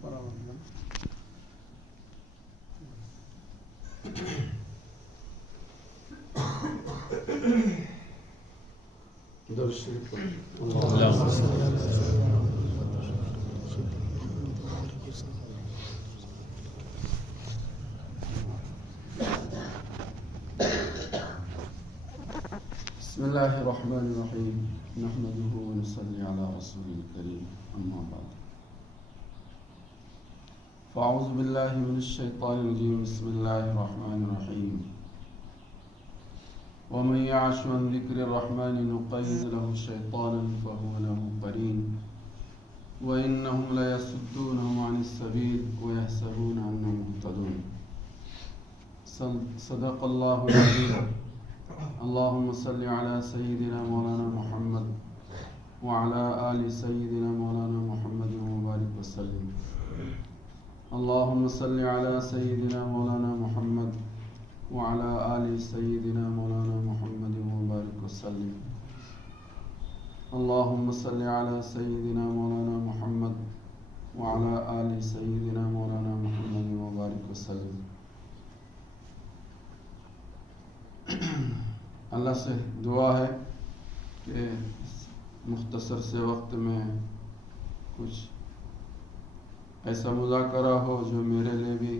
بسم الله الرحمن الرحيم نحمده ونصلي على رسوله الكريم أما بعد فأعوذ بالله من الشيطان الرجيم بسم الله الرحمن الرحيم ومن يعش عن ذكر الرحمن نقيض له شيطانا فهو له قرين وإنهم ليصدونهم عن السبيل ويحسبون أنهم مهتدون صدق الله العظيم اللهم صل على سيدنا مولانا محمد وعلى آل سيدنا مولانا محمد وبارك وسلم اللهم صل على سيدنا مولانا محمد وعلى آل سيدنا مولانا محمد وبارك وسلم اللهم صل على سيدنا مولانا محمد وعلى آل سيدنا مولانا محمد وبارك وسلم اللہ سے دعا ہے کہ مختصر سے وقت میں کچھ ایسا مذاکرہ ہو جو میرے لیے بھی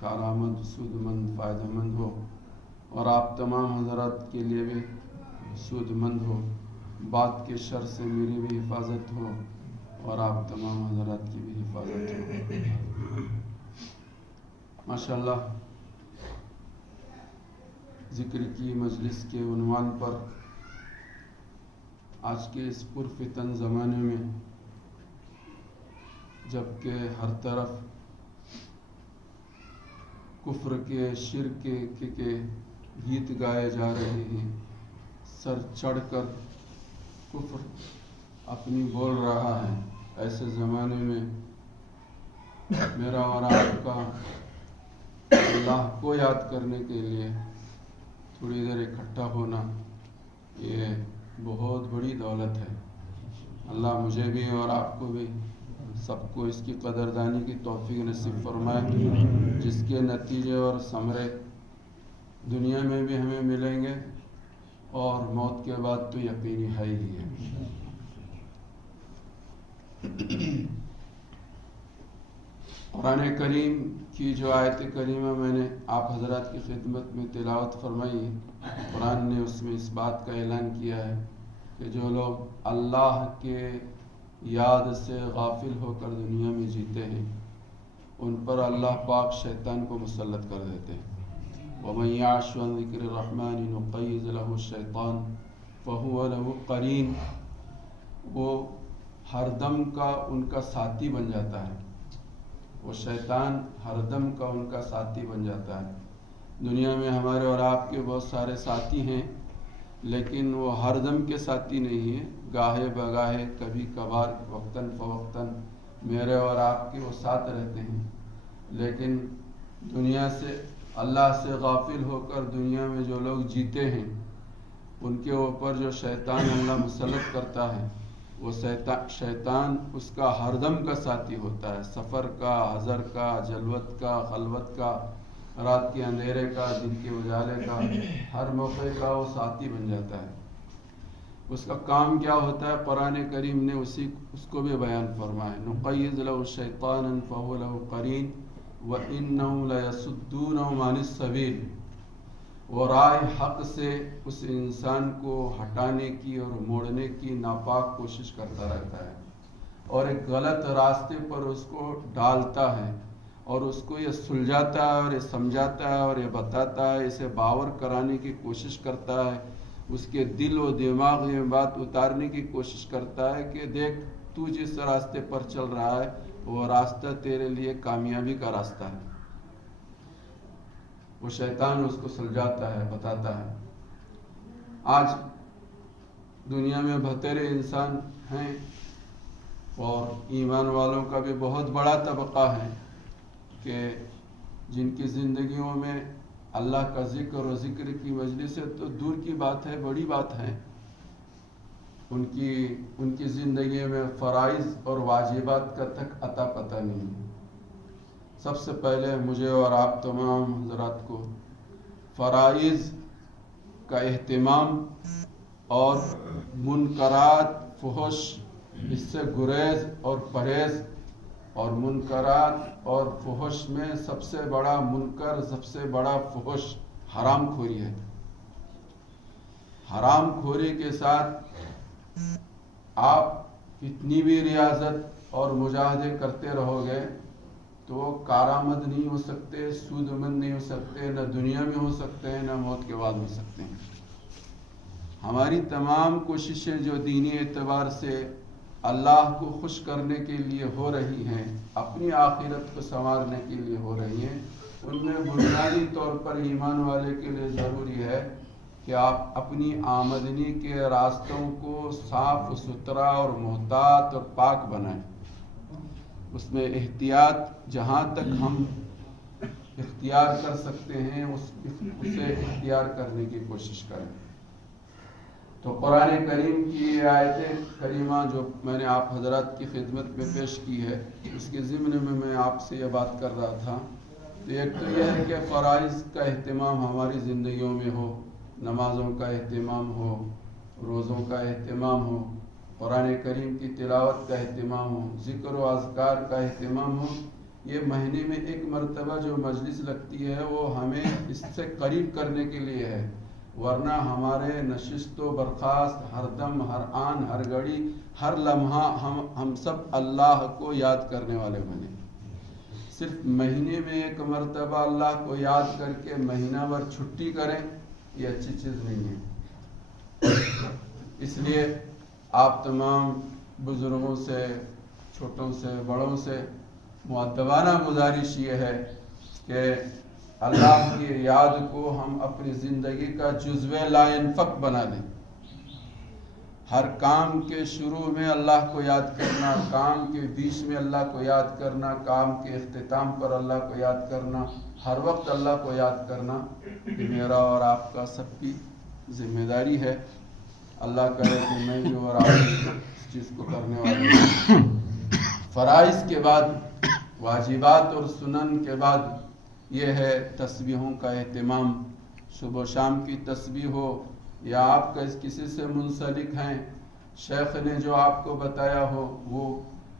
کارآمد سود مند فائدہ مند ہو اور آپ تمام حضرات کے لیے بھی سود مند ہو، بات کے شر سے میری بھی حفاظت ہو اور آپ تمام حضرات کی بھی حفاظت ہو۔ ماشاءاللہ ذکر کی مجلس کے عنوان پر آج کے اس پرفتن زمانے میں جبکہ ہر طرف کفر کے شرک کے گیت گائے جا رہے ہیں، سر چڑھ کر کفر اپنی بول رہا ہے، ایسے زمانے میں میرا اور آپ کا اللہ کو یاد کرنے کے لیے تھوڑی دیر اکٹھا ہونا یہ بہت بڑی دولت ہے۔ اللہ مجھے بھی اور آپ کو بھی سب کو اس کی قدردانی کی توفیق نصیب فرمائے، جس کے نتیجے اور ثمرے دنیا میں بھی ہمیں ملیں گے اور موت کے بعد تو یقینی ہے ہی ہے۔ قرآن کریم کی جو آیت کریمہ میں نے آپ حضرات کی خدمت میں تلاوت فرمائی، قرآن نے اس میں اس بات کا اعلان کیا ہے کہ جو لوگ اللہ کے یاد سے غافل ہو کر دنیا میں جیتے ہیں ان پر اللہ پاک شیطان کو مسلط کر دیتے ہیں۔ وَمَن يَعْشُ عَن ذِكْرِ الرَّحْمَنِ نُقَيِّضْ لَهُ الشَّيْطَانُ فَهُوَ لَهُ قَرِينٌ، وہ ہر دم کا ان کا ساتھی بن جاتا ہے، وہ شیطان ہر دم کا ان کا ساتھی بن جاتا ہے۔ دنیا میں ہمارے اور آپ کے بہت سارے ساتھی ہیں، لیکن وہ ہر دم کے ساتھی نہیں ہیں، گاہے بگاہے کبھی کبھار وقتاً فوقتاً میرے اور آپ کے وہ ساتھ رہتے ہیں، لیکن دنیا سے اللہ سے غافل ہو کر دنیا میں جو لوگ جیتے ہیں ان کے اوپر جو شیطان اللہ مسلط کرتا ہے وہ شیطان اس کا ہر دم کا ساتھی ہوتا ہے، سفر کا، حضر کا، جلوت کا، خلوت کا، رات کے اندھیرے کا، دن کے اجالے کا، ہر موقع کا وہ ساتھی بن جاتا ہے۔ اس کا کام کیا ہوتا ہے قرآن کریم نے اس کو بھی بیان فرمایا، نقیض له شیطانا فهو له قرین وَإِنَّهُمْ لَيَصُدُّونَهُمْ عَنِ السَّبِيلِ، وہ رائے حق سے اس انسان کو ہٹانے کی اور موڑنے کی ناپاک کوشش کرتا رہتا ہے اور ایک غلط راستے پر اس کو ڈالتا ہے اور اس کو یہ سلجھاتا ہے اور یہ سمجھاتا ہے اور یہ بتاتا ہے، اسے باور کرانے کی کوشش کرتا ہے، اس کے دل و دماغ میں بات اتارنے کی کوشش کرتا ہے کہ دیکھ تو جس راستے پر چل رہا ہے وہ راستہ تیرے لیے کامیابی کا راستہ ہے۔ وہ شیطان اس کو سلجھاتا ہے، بتاتا ہے۔ آج دنیا میں بہترے انسان ہیں اور ایمان والوں کا بھی بہت بڑا طبقہ ہے کہ جن کی زندگیوں میں اللہ کا ذکر اور ذکر کی مجلس سے تو دور کی بات ہے، بڑی بات ہے، ان کی زندگی میں فرائض اور واجبات کا تک عطا پتہ نہیں، سب سے پہلے مجھے اور آپ تمام حضرات کو فرائض کا اہتمام اور منکرات فحش اس سے گریز اور پرہیز، اور منکرات اور فحش میں سب سے بڑا منکر، سب سے بڑا فحش حرام خوری ہے۔ حرام خوری کے ساتھ آپ کتنی بھی ریاضت اور مجاہدے کرتے رہو گے تو وہ کارآمد نہیں ہو سکتے، سود مند نہیں ہو سکتے، نہ دنیا میں ہو سکتے ہیں نہ موت کے بعد ہو سکتے ہیں۔ ہماری تمام کوششیں جو دینی اعتبار سے اللہ کو خوش کرنے کے لیے ہو رہی ہیں، اپنی آخرت کو سنوارنے کے لیے ہو رہی ہیں، ان میں بنیادی طور پر ایمان والے کے لیے ضروری ہے کہ آپ اپنی آمدنی کے راستوں کو صاف ستھرا اور محتاط اور پاک بنائیں۔ اس میں احتیاط جہاں تک ہم اختیار کر سکتے ہیں اسے اختیار کرنے کی کوشش کریں۔ تو قرآن کریم کی یہ آیت کریمہ جو میں نے آپ حضرات کی خدمت میں پیش کی ہے، اس کے ضمن میں آپ سے یہ بات کر رہا تھا۔ تو ایک تو یہ ہے کہ فرائض کا اہتمام ہماری زندگیوں میں ہو، نمازوں کا اہتمام ہو، روزوں کا اہتمام ہو، قرآن کریم کی تلاوت کا اہتمام ہو، ذکر و اذکار کا اہتمام ہو۔ یہ مہینے میں ایک مرتبہ جو مجلس لگتی ہے وہ ہمیں اس سے قریب کرنے کے لیے ہے، ورنہ ہمارے نشست و برخاست ہر دم، ہر آن، ہر گھڑی، ہر لمحہ ہم سب اللہ کو یاد کرنے والے بنے۔ صرف مہینے میں ایک مرتبہ اللہ کو یاد کر کے مہینہ بھر چھٹی کریں، یہ اچھی چیز نہیں ہے۔ اس لیے آپ تمام بزرگوں سے، چھوٹوں سے، بڑوں سے مؤدبانہ گزارش یہ ہے کہ اللہ کی یاد کو ہم اپنی زندگی کا جزو لا ينفک بنا لیں۔ ہر کام کے شروع میں اللہ کو یاد کرنا، کام کے بیچ میں اللہ کو یاد کرنا، کام کے اختتام پر اللہ کو یاد کرنا، ہر وقت اللہ کو یاد کرنا، یہ میرا اور آپ کا سب کی ذمہ داری ہے۔ اللہ کرے کہ میں بھی اور آپ اس چیز کو کرنے والے ہوں۔ فرائض کے بعد، واجبات اور سنن کے بعد یہ ہے تسبیحوں کا اہتمام۔ صبح و شام کی تسبیح ہو، یا آپ کسی سے منسلک ہیں، شیخ نے جو آپ کو بتایا ہو وہ،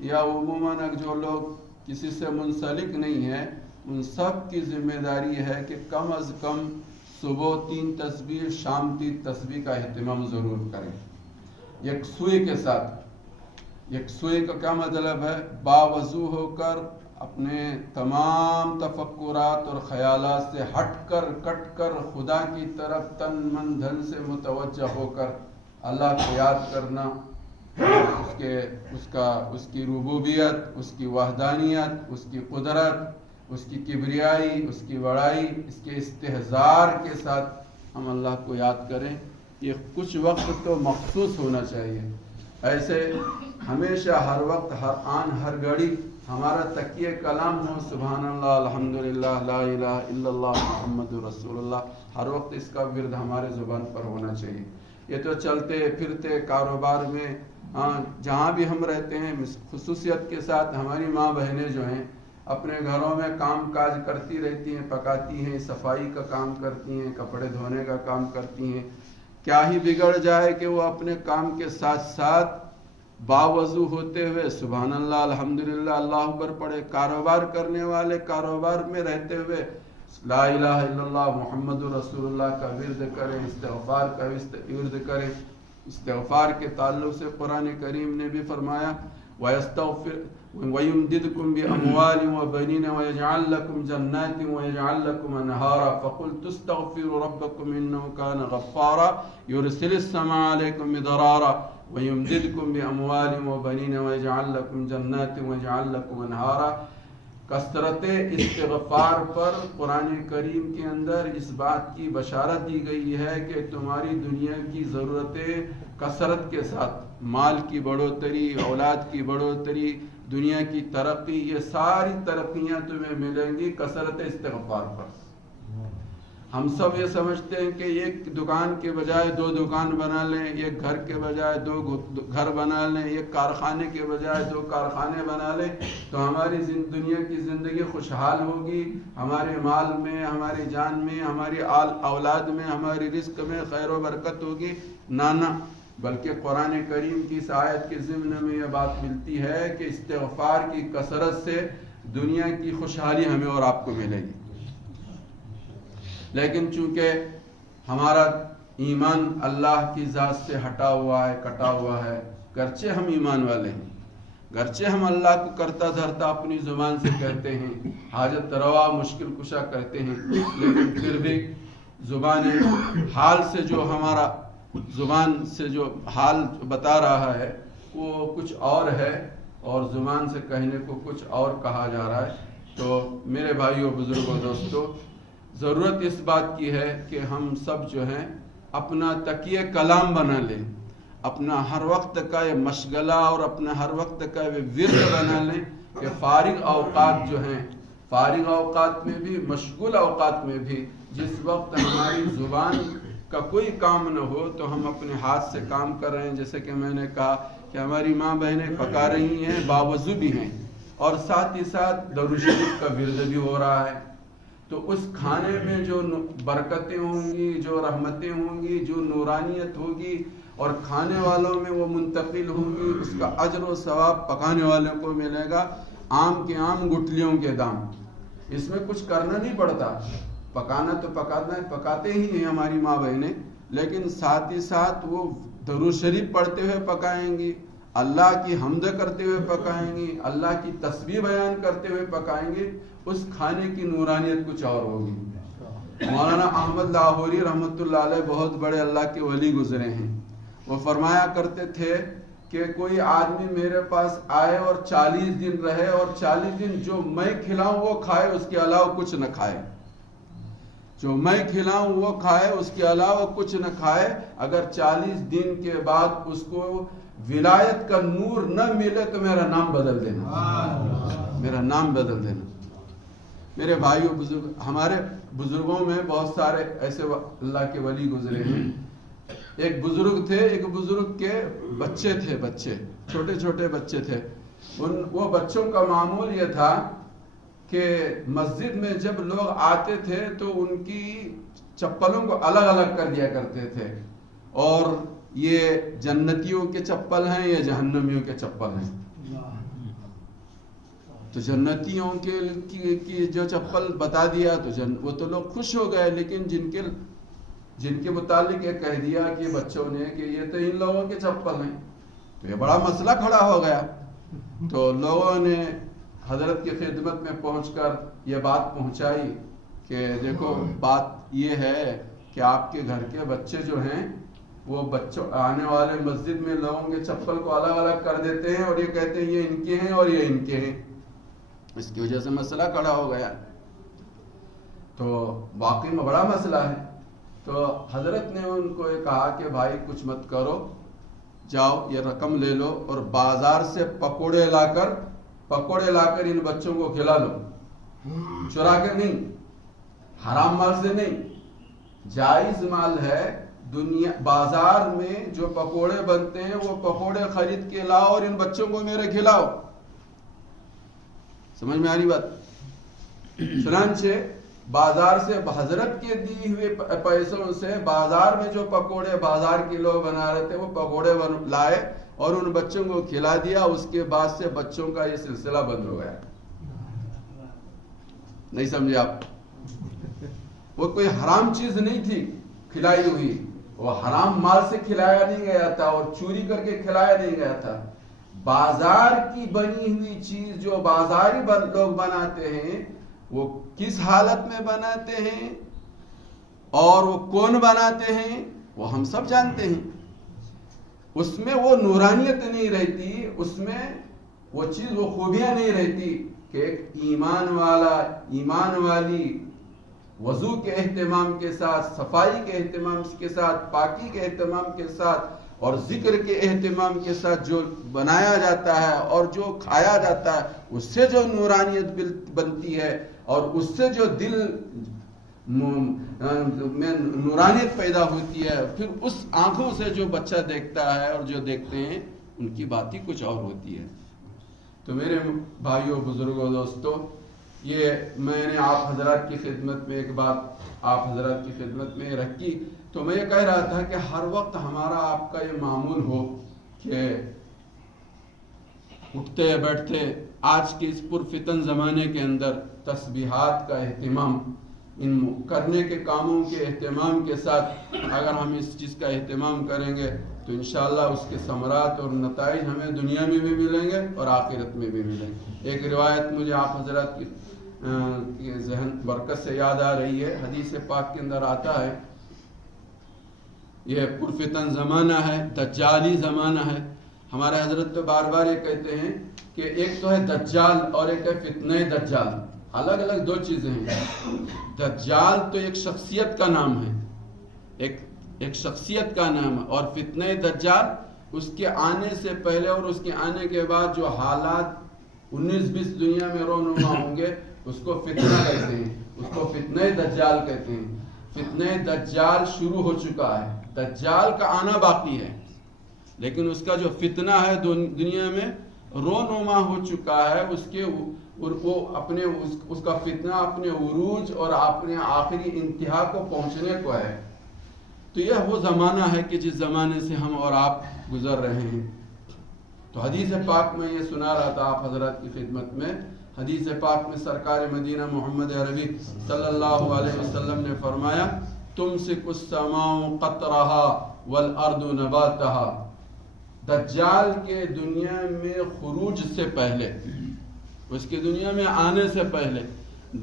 یا عموماً جو لوگ کسی سے منسلک نہیں ہیں، ان سب کی ذمہ داری ہے کہ کم از کم صبح 3 تسبیح، شام 3 تسبیح کا اہتمام ضرور کریں، یکسوئی کے ساتھ۔ یکسوئی کا کیا مطلب ہے؟ باوضو ہو کر اپنے تمام تفکرات اور خیالات سے ہٹ کر، کٹ کر، خدا کی طرف تن من دھن سے متوجہ ہو کر اللہ کو یاد کرنا، اس کی ربوبیت، اس کی وحدانیت، اس کی قدرت، اس کی کبریائی، اس کی بڑائی، اس کے استحضار کے ساتھ ہم اللہ کو یاد کریں۔ یہ کچھ وقت تو مخصوص ہونا چاہیے، ایسے ہمیشہ ہر وقت، ہر آن، ہر گھڑی ہمارا تکیہ کلام ہو سبحان اللہ، الحمدللہ، لا الہ الا اللہ، محمد رسول اللہ۔ ہر وقت اس کا ورد ہمارے زبان پر ہونا چاہیے۔ یہ تو چلتے پھرتے کاروبار میں، جہاں بھی ہم رہتے ہیں، خصوصیت کے ساتھ ہماری ماں بہنیں جو ہیں اپنے گھروں میں کام کاج کرتی رہتی ہیں، پکاتی ہیں، صفائی کا کام کرتی ہیں، کپڑے دھونے کا کام کرتی ہیں۔ کیا ہی بگڑ جائے کہ وہ اپنے کام کے ساتھ ساتھ باوضو ہوتے ہوئے سبحان اللہ، الحمدللہ، اللہ اکبر پڑھے۔ کاروبار کرنے والے کاروبار میں رہتے ہوئے لا الہ الا اللہ، محمد رسول اللہ کا ورد کریں، استغفار کا ورد کریں۔ استغفار کے تعلق سے قرآن کریم نے بھی فرمایا وَيُمْدِدْكُمْ بِأَمْوَالٍ وَبَنِينَ وَيَجْعَلْ لَكُمْ جَنَّاتٍ وَيَجْعَلْ لَكُمْ أَنْهَارًا فَقُلْتُ اسْتَغْفِرُوا رَبَّكُمْ إِنَّهُ كَانَ غَفَّارًا يُرْسِلِ السَّمَاءَ عَلَيْكُمْ مِدْرَارًا وَيُمْدِدْكُمْ بِأَمْوَالٍ وَبَنِينَ وَيَجْعَلْ لَكُمْ جَنَّاتٍ وَيَجْعَلْ لَكُمْ أَنْهَارًا۔ کثرت استغفار پر قرآن کریم کے اندر اس بات کی بشارت دی گئی ہے کہ تمہاری دنیا کی ضرورتیں کثرت کے ساتھ، مال کی بڑھوتری، اولاد کی بڑھوتری، دنیا کی ترقی، یہ ساری ترقیاں تمہیں ملیں گی کثرت استغفار پر۔ ہم سب یہ سمجھتے ہیں کہ ایک دکان کے بجائے 2 دکان بنا لیں، ایک گھر کے بجائے 2 گھر بنا لیں، ایک کارخانے کے بجائے 2 کارخانے بنا لیں تو ہماری دنیا کی زندگی خوشحال ہوگی، ہمارے مال میں، ہماری جان میں، ہماری اولاد میں، ہماری رزق میں خیر و برکت ہوگی۔ نہ، بلکہ قرآن کریم کی اس آیت کے ضمن میں یہ بات ملتی ہے کہ استغفار کی کثرت سے دنیا کی خوشحالی ہمیں اور آپ کو ملے گی۔ لیکن چونکہ ہمارا ایمان اللہ کی ذات سے ہٹا ہوا ہے، کٹا ہوا ہے، گرچہ ہم ایمان والے ہیں، گرچہ ہم اللہ کو کرتا دھرتا اپنی زبان سے کہتے ہیں، حاجت روا مشکل کشا کرتے ہیں، لیکن پھر بھی زبان حال سے جو ہمارا زبان سے جو حال بتا رہا ہے وہ کچھ اور ہے اور زبان سے کہنے کو کچھ اور کہا جا رہا ہے۔ تو میرے بھائیوں، بزرگوں، دوستوں، ضرورت اس بات کی ہے کہ ہم سب جو ہیں اپنا تکیہ کلام بنا لیں، اپنا ہر وقت کا یہ مشغلہ اور اپنا ہر وقت کا یہ ورد بنا لیں کہ فارغ اوقات جو ہیں، فارغ اوقات میں بھی، مشغول اوقات میں بھی، جس وقت ہماری زبان کا کوئی کام نہ ہو تو ہم اپنے ہاتھ سے کام کر رہے ہیں۔ جیسے کہ میں نے کہا کہ ہماری ماں بہنیں پکا رہی ہیں، باوضو بھی ہیں، اور ساتھ ہی ساتھ درود شریف کا ورد بھی ہو رہا ہے، تو اس کھانے میں جو برکتیں ہوں گی، جو رحمتیں ہوں گی، جو نورانیت ہوگی اور کھانے والوں میں وہ منتقل ہوں گی، اس کا اجر و ثواب پکانے والوں کو ملے گا۔ آم کے آم، گٹھلیوں کے دام، اس میں کچھ کرنا نہیں پڑتا، پکانا تو پکاتے ہی ہیں ہماری ماں بہنیں، لیکن ساتھ ہی ساتھ وہ درود شریف پڑھتے ہوئے پکائیں گی، اللہ کی حمد کرتے ہوئے پکائیں گی، اللہ کی تسبیح بیان کرتے ہوئے پکائیں گے، اس کھانے کی نورانیت کچھ اور ہوگی۔ مولانا احمد لاہوری رحمۃ اللہ علیہ بہت بڑے اللہ کے ولی گزرے ہیں، وہ فرمایا کرتے تھے کہ کوئی آدمی میرے پاس آئے اور 40 دن رہے اور 40 دن جو میں کھلاؤں وہ کھائے، اس کے علاوہ کچھ نہ کھائے، جو میں کھلاؤں وہ کھائے، اس کے علاوہ کچھ نہ کھائے، اگر 40 دن کے بعد اس کو ولایت کا نور نہ ملے تو میرا نام بدل دینا، میرا نام بدل دینا۔ میرے بھائیوں، بزرگ، ہمارے بزرگوں میں بہت سارے ایسے اللہ کے ولی گزرے ہیں۔ ایک بزرگ تھے، ایک بزرگ کے بچے تھے، چھوٹے چھوٹے بچے تھے، وہ بچوں کا معمول یہ تھا کہ مسجد میں جب لوگ آتے تھے تو ان کی چپلوں کو الگ الگ کر دیا کرتے تھے، اور یہ جنتیوں کے چپل ہیں یا جہنمیوں کے چپل ہیں، تو جنتیوں کی جو چپل بتا دیا تو وہ تو لوگ خوش ہو گئے، لیکن جن کے متعلق یہ کہہ دیا کہ بچوں نے کہ یہ تو ان لوگوں کے چپل ہیں، تو یہ بڑا مسئلہ کھڑا ہو گیا۔ تو لوگوں نے حضرت کی خدمت میں پہنچ کر یہ بات پہنچائی کہ دیکھو بات یہ ہے کہ آپ کے گھر کے بچے جو ہیں وہ بچوں آنے والے مسجد میں لوگوں کے چپل کو الگ الگ کر دیتے ہیں اور یہ کہتے ہیں یہ ان کے ہیں اور یہ ان کے ہیں، اس کی وجہ سے مسئلہ کھڑا ہو گیا۔ تو واقعی میں بڑا مسئلہ ہے۔ تو حضرت نے ان کو یہ کہا کہ بھائی کچھ مت کرو، جاؤ یہ رقم لے لو اور بازار سے پکوڑے لا کر ان بچوں کو کھلا لو، چرا کے نہیں، حرام مال سے نہیں، جائز مال ہے۔ دنیا بازار میں جو پکوڑے بنتے ہیں وہ پکوڑے خرید کے لاؤ اور ان بچوں کو میرے کھلاؤ۔ سمجھ میں آ رہی بات؟ چنانچہ بازار سے حضرت کے دی ہوئے پیسوں سے بازار میں جو پکوڑے بازار کے لوگ بنا رہے تھے وہ پکوڑے لائے اور ان بچوں کو کھلا دیا۔ اس کے بعد سے بچوں کا یہ سلسلہ بند ہو گیا۔ نہیں سمجھے آپ؟ وہ کوئی حرام چیز نہیں تھی کھلائی ہوئی، وہ حرام مال سے کھلایا نہیں گیا تھا اور چوری کر کے کھلایا نہیں گیا تھا۔ بازار کی بنی ہوئی چیز جو بازاری لوگ بناتے ہیں وہ کس حالت میں بناتے ہیں اور وہ کون بناتے ہیں وہ ہم سب جانتے ہیں۔ اس میں وہ نورانیت نہیں رہتی، اس میں وہ چیز، وہ خوبیاں نہیں رہتی کہ ایک ایمان والی وضو کے اہتمام کے ساتھ، صفائی کے اہتمام کے ساتھ، پاکی کے اہتمام کے ساتھ اور ذکر کے اہتمام کے ساتھ جو بنایا جاتا ہے اور جو کھایا جاتا ہے، اس سے جو نورانیت بنتی ہے اور اس سے جو دل میں نورانیت پیدا ہوتی ہے، پھر اس آنکھوں سے جو بچہ دیکھتا ہے اور جو دیکھتے ہیں ان کی بات ہی کچھ اور ہوتی ہے۔ تو میرے بھائیوں، بزرگوں، دوستوں، یہ میں نے آپ حضرات کی خدمت میں ایک بات آپ حضرات کی خدمت میں رکھی۔ تو میں یہ کہہ رہا تھا کہ ہر وقت ہمارا آپ کا یہ معمول ہو کہ اٹھتے بیٹھتے آج کے اس پرفتن زمانے کے اندر تسبیحات کا اہتمام، ان کرنے کے کاموں کے اہتمام کے ساتھ اگر ہم اس چیز کا اہتمام کریں گے تو انشاءاللہ اس کے ثمرات اور نتائج ہمیں دنیا میں بھی ملیں گے اور آخرت میں بھی ملیں گے۔ ایک روایت مجھے آپ حضرات کی ذہن برکت سے یاد آ رہی ہے، حدیث پاک کے اندر آتا ہے یہ پرفتن زمانہ ہے، دجالی زمانہ ہے۔ ہمارے حضرت تو بار بار یہ کہتے ہیں کہ ایک تو ہے دجال اور ایک ہے فتنہ دجال، الگ الگ دو چیزیں ہیں۔ دجال تو ایک شخصیت کا نام ہے، ایک شخصیت کا نام ہے، اور فتنہ دجال اس کے آنے سے پہلے اور اس کے آنے کے بعد جو حالات 19-20 دنیا میں رونما ہوں گے اس کو فتنہ کہتے ہیں، اس کو فتنہ دجال کہتے ہیں۔ فتنہ دجال شروع ہو چکا ہے، دجال کا آنا باقی ہے، لیکن اس کا جو فتنہ ہے دنیا میں رونما ہو چکا ہے، اس کا فتنہ اپنے عروج اور اپنے آخری انتہا کو پہنچنے کو ہے۔ تو یہ وہ زمانہ ہے کہ جس زمانے سے ہم اور آپ گزر رہے ہیں۔ تو حدیث پاک میں یہ سنا رہا تھا آپ حضرات کی خدمت میں، حدیث پاک میں سرکار مدینہ محمد عربی صلی اللہ علیہ وسلم نے فرمایا، تمسک السماء قطرها والارض نباتها۔ دجال کے دنیا میں خروج سے پہلے، اس کی دنیا میں آنے سے پہلے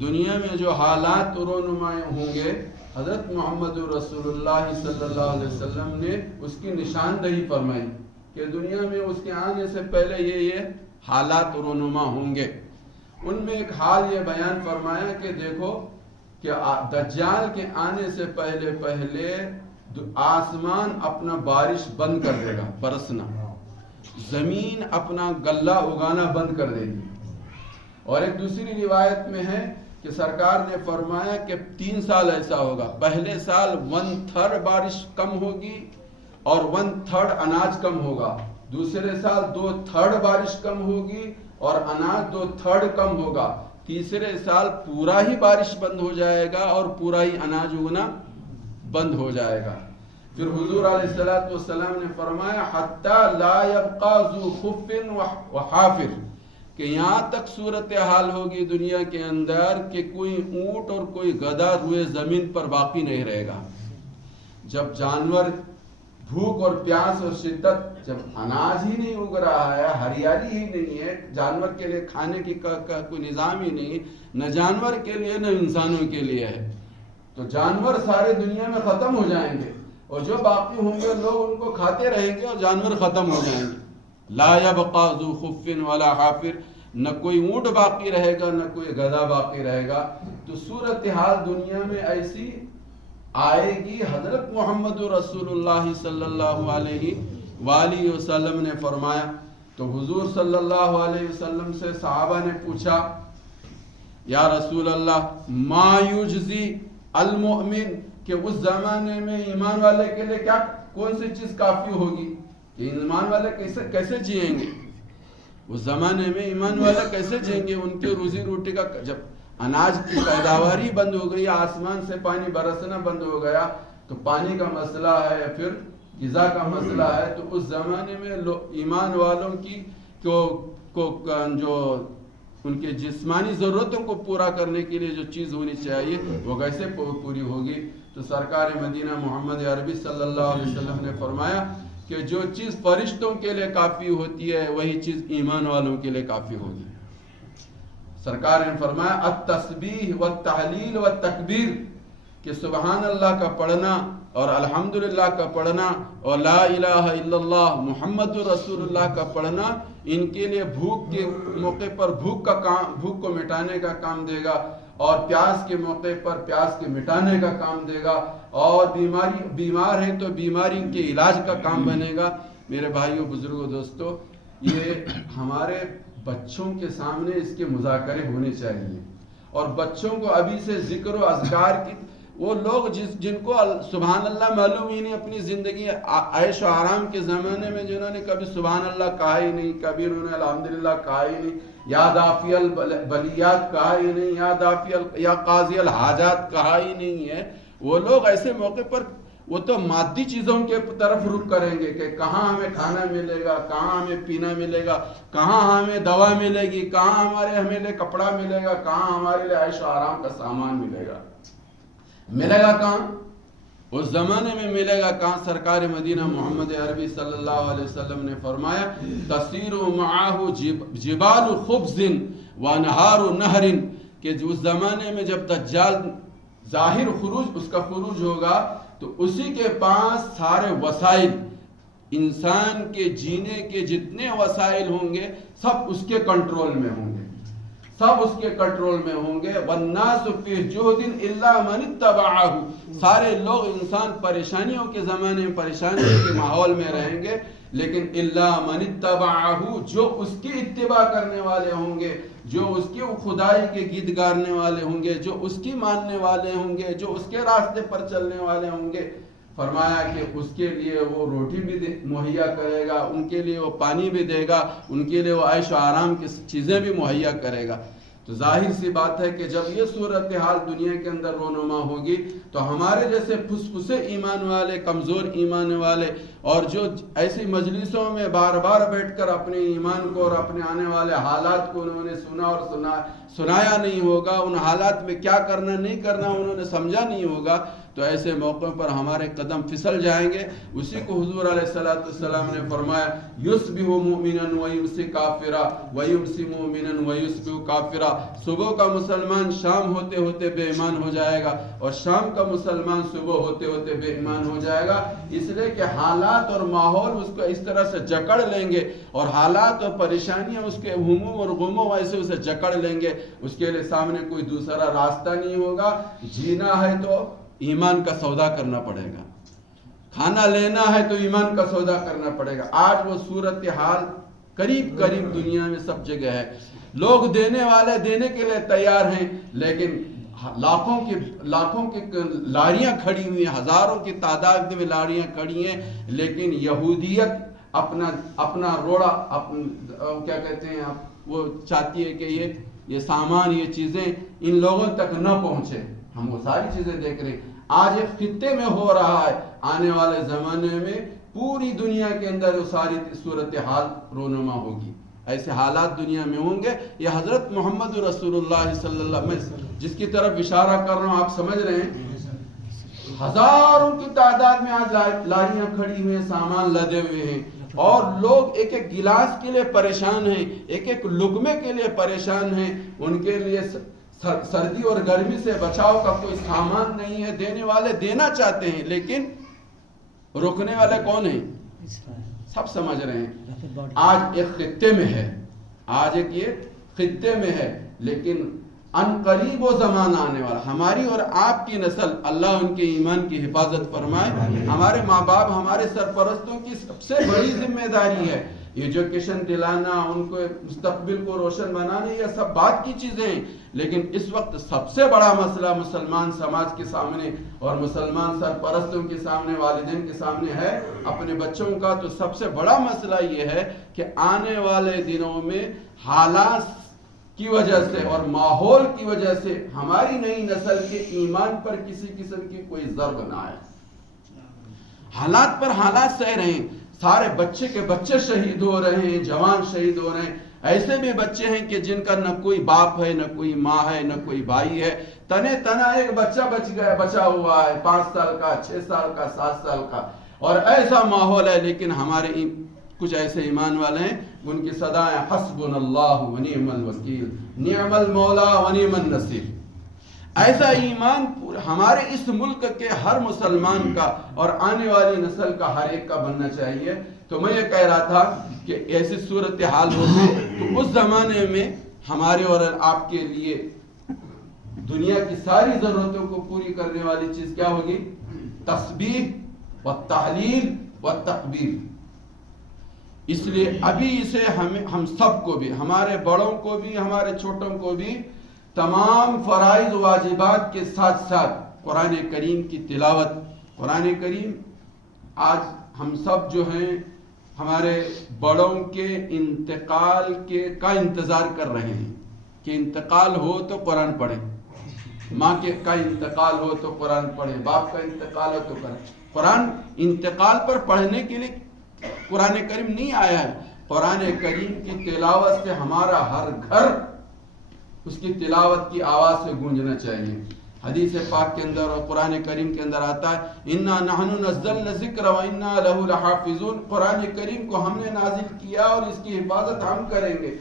دنیا میں جو حالات رونما ہوں گے، حضرت محمد رسول اللہ صلی اللہ علیہ وسلم نے اس کی نشاندہی فرمائی کہ دنیا میں اس کے آنے سے پہلے یہ حالات رونما ہوں گے۔ ان میں ایک حال یہ بیان فرمایا کہ دیکھو کہ دجال کے آنے سے پہلے آسمان اپنا بارش بند کر دے گا برسنا، زمین اپنا غلہ اگانا بند کر دے گی۔ اور ایک دوسری روایت میں ہے کہ سرکار نے فرمایا کہ 3 سال ایسا ہوگا، پہلے سال 1/3 بارش کم ہوگی اور 1/3 اناج کم ہوگا، دوسرے سال 2/3 بارش کم ہوگی اور اناج 2/3 کم ہوگا، تیسرے سال پورا ہی بارش بند ہو جائے گا اور پورا ہی اناج اگنا بند ہو جائے گا۔ پھر حضور علیہ السلام نے فرمایا حتی لا یبقى ذو خف وحافر، کہ یہاں تک صورتحال ہوگی دنیا کے اندر کہ کوئی اونٹ اور کوئی گدھا روئے زمین پر باقی نہیں رہے گا۔ جب جانور بھوک اور پیاس اور شدت، جب اناج ہی نہیں اگ رہا ہے، ہریالی ہی نہیں ہے، جانور کے لیے کھانے کی کوئی نظام ہی نہیں، نہ جانور کے لیے نہ انسانوں کے لیے ہے، تو جانور سارے دنیا میں ختم ہو جائیں گے اور جو باقی ہوں گے لوگ ان کو کھاتے رہیں گے اور جانور ختم ہو جائیں گے۔ لا یبقى ذو خف ولا حافر، نہ کوئی اونٹ باقی رہے گا نہ کوئی گدھا باقی رہے گا۔ تو صورتحال دنیا میں ایسی آئے گی۔ حضرت محمد رسول اللہ صلی اللہ علیہ وآلہ وسلم نے فرمایا، تو حضور صلی اللہ علیہ وسلم سے صحابہ نے پوچھا، یا رسول اللہ ما یجزی المؤمن، کہ اس زمانے میں ایمان والے کے لیے کیا کون سی چیز کافی ہوگی، کہ ایمان والے کیسے جئیں گے، اس زمانے میں ایمان والے کیسے جئیں گے، ان کی روزی روٹی کا، جب اناج کی پیداواری بند ہو گئی، آسمان سے پانی برسنا بند ہو گیا، تو پانی کا مسئلہ ہے، پھر غذا کا مسئلہ ہے، تو اس زمانے میں ایمان والوں کی جو ان کے جسمانی ضرورتوں کو پورا کرنے کے لیے جو چیز ہونی چاہیے وہ کیسے پوری ہوگی۔ تو سرکار مدینہ محمد عربی صلی اللہ علیہ وسلم نے فرمایا کہ جو چیز فرشتوں کے لیے کافی ہوتی ہے وہی چیز ایمان والوں کے لیے کافی ہوگی۔ سرکار نے فرمایا التسبیح والتحلیل والتکبیر، کہ سبحان اللہ کا پڑھنا اور الحمدللہ کا پڑھنا اور لا الہ الا اللہ محمد رسول اللہ کا پڑھنا ان کے لیے بھوک کے موقع پر بھوک کو مٹانے کا کام دے گا، اور پیاس کے موقع پر پیاس کے مٹانے کا کام دے گا، اور بیمار ہیں تو بیماری کے علاج کا کام بنے گا۔ میرے بھائیوں، بزرگوں، دوستوں، یہ ہمارے بچوں کے سامنے اس کے مذاکرے ہونے چاہیے، اور بچوں کو ابھی سے ذکر و اذکار کی وہ لوگ جن کو سبحان اللہ معلوم ہی نہیں، اپنی زندگی عیش و آرام کے زمانے میں جنہوں نے کبھی سبحان اللہ کہا ہی نہیں، کبھی انہوں نے الحمدللہ کہا ہی نہیں، یا دافی البلیات کہا ہی نہیں، یا قاضی الحاجات کہا ہی نہیں ہے، وہ لوگ ایسے موقع پر وہ تو مادی چیزوں کے طرف رخ کریں گے کہ کہاں ہمیں کھانا ملے گا، کہاں ہمیں پینا ملے گا، کہاں ہمیں دوا ملے گی، کہاں ہمیں لیے کپڑا ملے گا، کہاں ہمارے لیے عیش و آرام کا سامان ملے گا کہاں؟ اس زمانے میں ملے گا کہاں؟ سرکار مدینہ محمد عربی صلی اللہ علیہ وسلم نے فرمایا تسیر معاہ جبال خبز وانہار نہر، کہ اس زمانے میں جب دجال ظاہر اس کا خروج ہوگا تو اسی کے پاس سارے وسائل، انسان کے جینے کے جتنے وسائل ہوں گے سب اس کے کنٹرول میں ہوں گے، سب اس کے کنٹرول میں ہوں گے۔ والناس فی جہد الا من اتبعہ، سارے لوگ انسان پریشانیوں کے زمانے میں پریشانیوں کے ماحول میں رہیں گے، لیکن الا من اتبعہ، جو اس کی اتباع کرنے والے ہوں گے، جو اس کی خدائی کے گیت گانے والے ہوں گے، جو اس کی ماننے والے ہوں گے، جو اس کے راستے پر چلنے والے ہوں گے، فرمایا کہ اس کے لیے وہ روٹی بھی مہیا کرے گا، ان کے لیے وہ پانی بھی دے گا، ان کے لیے وہ عیش و آرام کی چیزیں بھی مہیا کرے گا۔ تو ظاہر سی بات ہے کہ جب یہ صورتحال دنیا کے اندر رونما ہوگی تو ہمارے جیسے پھسپھسے ایمان والے، کمزور ایمان والے، اور جو ایسی مجلسوں میں بار بار بیٹھ کر اپنے ایمان کو اور اپنے آنے والے حالات کو انہوں نے سنا اور سنایا نہیں ہوگا، ان حالات میں کیا کرنا نہیں کرنا انہوں نے سمجھا نہیں ہوگا، تو ایسے موقعوں پر ہمارے قدم پھسل جائیں گے۔ اسی کو حضور علیہ السلام نے فرمایا یصبح مؤمنا ویمسی کافرا ویمسی مؤمنا ویصبح کافرا، صبح کا مسلمان شام ہوتے ہوتے بے ایمان ہو جائے گا اور شام کا مسلمان صبح ہوتے ہوتے بے ایمان ہو جائے گا، اس لیے کہ حالات اور ماحول اس کو اس طرح سے جکڑ لیں گے، اور حالات اور پریشانیاں اس کے ہموم اور غموں ایسے اسے جکڑ لیں گے، اس کے لیے سامنے کوئی دوسرا راستہ نہیں ہوگا۔ جینا ہے تو ایمان کا سودا کرنا پڑے گا، کھانا لینا ہے تو ایمان کا سودا کرنا پڑے گا۔ آج وہ صورتحال قریب دنیا میں سب جگہ ہے، لوگ دینے والے دینے کے لیے تیار ہیں، لیکن لاکھوں کی لاریاں کھڑی ہوئی ہیں، ہزاروں کی تعداد میں لاریاں کھڑی ہیں، لیکن یہودیت اپنا روڑا کیا کہتے ہیں آپ، وہ چاہتی ہے کہ یہ سامان، یہ چیزیں ان لوگوں تک نہ پہنچے۔ ہم وہ ساری چیزیں دیکھ رہے ہیں، آج ایک خطے میں ہو رہا ہے، آنے والے زمانے میں پوری دنیا کے اندر وہ ساری صورتحال رونما ہوگی، ایسے حالات دنیا میں ہوں گے۔ یہ حضرت محمد رسول اللہ صلی اللہ علیہ وسلم جس کی طرف اشارہ کر رہا ہوں، آپ سمجھ رہے ہیں، ہزاروں کی تعداد میں آج لاریاں کھڑی ہوئی ہیں، سامان لدے ہوئے ہیں، اور لوگ ایک ایک گلاس کے لیے پریشان ہیں، ایک ایک لقمے کے لیے پریشان ہیں، ان کے لیے سردی اور گرمی سے بچاؤ کا کوئی سامان نہیں ہے۔ دینے والے دینا چاہتے ہیں، لیکن روکنے والے کون ہیں؟ سب سمجھ رہے ہیں۔ آج ایک خطے میں ہے، یہ خطے میں ہے، لیکن ان قریب وہ زمانہ آنے والا، ہماری اور آپ کی نسل، اللہ ان کے ایمان کی حفاظت فرمائے۔ ہمارے ماں باپ، ہمارے سرپرستوں کی سب سے بڑی ذمہ داری ہے ایجوکیشن دلانا، ان کو مستقبل کو روشن بنانا، یہ سب بات کی چیزیں ہیں، لیکن اس وقت سب سے بڑا مسئلہ مسلمان سماج کے سامنے اور مسلمان سرپرستوں کے سامنے، والدین کے سامنے ہے اپنے بچوں کا، تو سب سے بڑا مسئلہ یہ ہے کہ آنے والے دنوں میں حالات کی وجہ سے اور ماحول کی وجہ سے ہماری نئی نسل کے ایمان پر کسی قسم کی کوئی ضرب نہ آئے۔ حالات پر حالات سہ رہے ہیں، سارے بچے کے بچے شہید ہو رہے ہیں، جوان شہید ہو رہے ہیں، ایسے بھی بچے ہیں کہ جن کا نہ کوئی باپ ہے، نہ کوئی ماں ہے، نہ کوئی بھائی ہے، تنا ایک بچہ بچا ہوا ہے، 5 سال کا، 6 سال کا، 7 سال کا، اور ایسا ماحول ہے۔ لیکن ہمارے کچھ ایسے ایمان والے ہیں، ان کی صدائیں حسبنا اللہ ونعم الوکیل، نعم المولا ونعم النصیر۔ ایسا ایمان ہمارے اس ملک کے ہر مسلمان کا اور آنے والی نسل کا ہر ایک کا بننا چاہیے۔ تو میں یہ کہہ رہا تھا کہ ایسی صورتحال ہوتی تو اس زمانے میں ہمارے اور آپ کے لیے دنیا کی ساری ضرورتوں کو پوری کرنے والی چیز کیا ہوگی؟ تسبیح و تحلیل و تکبیر۔ اس لیے ابھی اسے ہم سب کو بھی، ہمارے بڑوں کو بھی، ہمارے چھوٹوں کو بھی، تمام فرائض و واجبات کے ساتھ ساتھ قرآن کریم کی تلاوت. قرآن کریم آج ہم سب جو ہیں ہمارے بڑوں کے انتقال کا انتظار کر رہے ہیں کہ انتقال ہو تو قرآن پڑھیں. ماں کا انتقال ہو تو قرآن پڑھیں, باپ کا انتقال ہو تو قرآن انتقال پر پڑھنے کے لیے قرآن کریم نہیں آیا ہے. قرآن کریم کی تلاوت سے ہمارا ہر گھر اس کی تلاوت کی آواز سے گونجنا چاہیے. حدیث پاک کے اندر اور قرآن کریم کے اندر آتا ہے اِنَّا نَحْنُ نَزَّلْنَا الذِّكْرَ وَإِنَّا لَهُ لَحَافِظُونَ. قرآن کریم کو ہم نے نازل کیا اور اس کی حفاظت ہم کریں گے.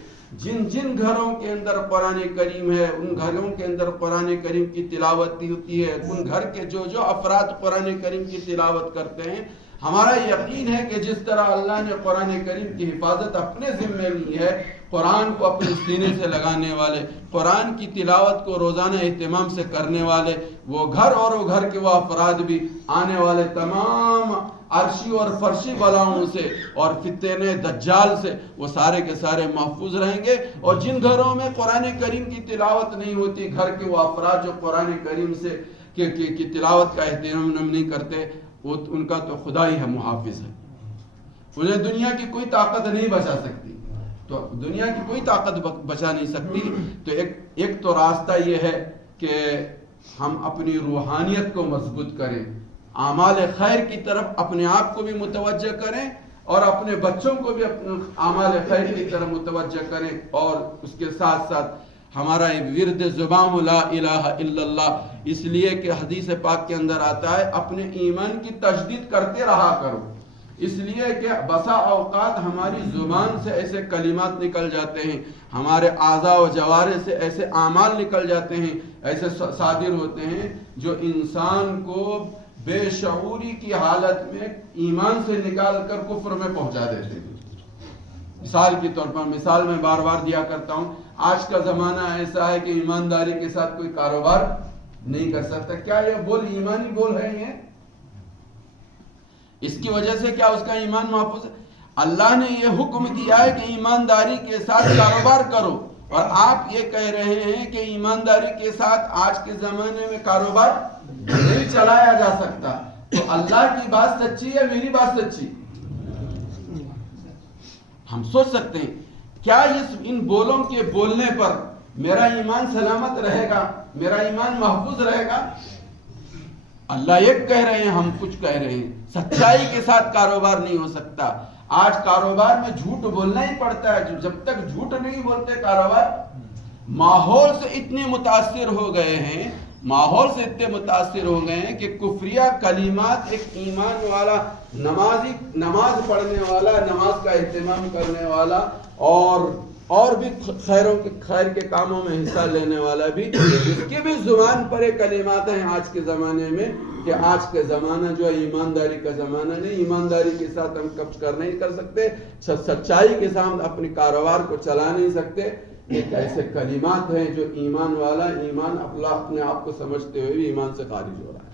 جن گھروں کے اندر قرآن کریم ہے ان گھروں کے اندر قرآن کریم کی تلاوت ہوتی ہے. ان گھر کے جو افراد قرآن کریم کی تلاوت کرتے ہیں, ہمارا یقین ہے کہ جس طرح اللہ نے قرآن کریم کی حفاظت اپنے ذمے لی ہے, قرآن کو اپنے سینے سے لگانے والے, قرآن کی تلاوت کو روزانہ اہتمام سے کرنے والے وہ گھر اور وہ گھر کے وہ افراد بھی آنے والے تمام عرشی اور فرشی بلاؤں سے اور فتنہ دجال سے وہ سارے کے سارے محفوظ رہیں گے. اور جن گھروں میں قرآن کریم کی تلاوت نہیں ہوتی, گھر کے وہ افراد جو قرآن کریم سے کی تلاوت کا اہتمام نہیں کرتے, وہ ان کا تو خدا ہی ہے محافظ ہے. انہیں دنیا کی کوئی طاقت نہیں بچا سکتی, تو دنیا کی کوئی طاقت بچا نہیں سکتی. تو ایک تو راستہ یہ ہے کہ ہم اپنی روحانیت کو مضبوط کریں, اعمال خیر کی طرف اپنے آپ کو بھی متوجہ کریں اور اپنے بچوں کو بھی اعمال خیر کی طرف متوجہ کریں. اور اس کے ساتھ ساتھ ہمارا ورد زبان لا الہ الا اللہ, اس لیے کہ حدیث پاک کے اندر آتا ہے اپنے ایمان کی تجدید کرتے رہا کرو. اس لیے کہ بسا اوقات ہماری زبان سے ایسے کلمات نکل جاتے ہیں, ہمارے اعضاء و جوارح سے ایسے اعمال نکل جاتے ہیں, ایسے صادر ہوتے ہیں جو انسان کو بے شعوری کی حالت میں ایمان سے نکال کر کفر میں پہنچا دیتے ہیں. مثال کے طور پر مثال میں بار بار دیا کرتا ہوں, آج کا زمانہ ایسا ہے کہ ایمانداری کے ساتھ کوئی کاروبار نہیں کر سکتا. کیا یہ بول ایمانی بول رہے ہیں؟ اس کی وجہ سے کیا اس کا ایمان محفوظ ہے؟ اللہ نے یہ حکم دیا ہے کہ ایمانداری کے ساتھ کاروبار کرو, اور آپ یہ کہہ رہے ہیں کہ ایمانداری کے ساتھ آج کے زمانے میں کاروبار نہیں چلایا جا سکتا. تو اللہ کی بات سچی ہے, میری بات سچی؟ ہم سوچ سکتے ہیں کیا ان بولوں کے بولنے پر میرا ایمان سلامت رہے گا, میرا ایمان محفوظ رہے گا؟ اللہ ایک کہہ رہے ہیں, ہم کچھ کہہ رہے ہیں. سچائی کے ساتھ کاروبار نہیں ہو سکتا. آج کاروبار میں جھوٹ بولنا ہی پڑتا ہے. جب تک جھوٹ نہیں بولتے کاروبار, ماحول سے اتنے متاثر ہو گئے ہیں, ماحول سے اتنے متاثر ہو گئے ہیں کہ کفریہ کلمات ایک ایمان والا نماز پڑھنے والا, نماز کا اہتمام کرنے والا اور بھی خیر کے کاموں میں حصہ لینے والا بھی, اس کی بھی زبان پر ایک کلمات ہیں آج کے زمانے میں کہ آج کے زمانہ جو ہے ایمانداری کا زمانہ نہیں, ایمانداری کے ساتھ ہم کب کر نہیں کر سکتے, سچائی کے ساتھ اپنے کاروبار کو چلا نہیں سکتے. ایک ایسے کلمات ہیں جو ایمان والا ایمان اپنے آپ کو سمجھتے ہوئے بھی ایمان سے خارج ہو رہا ہے.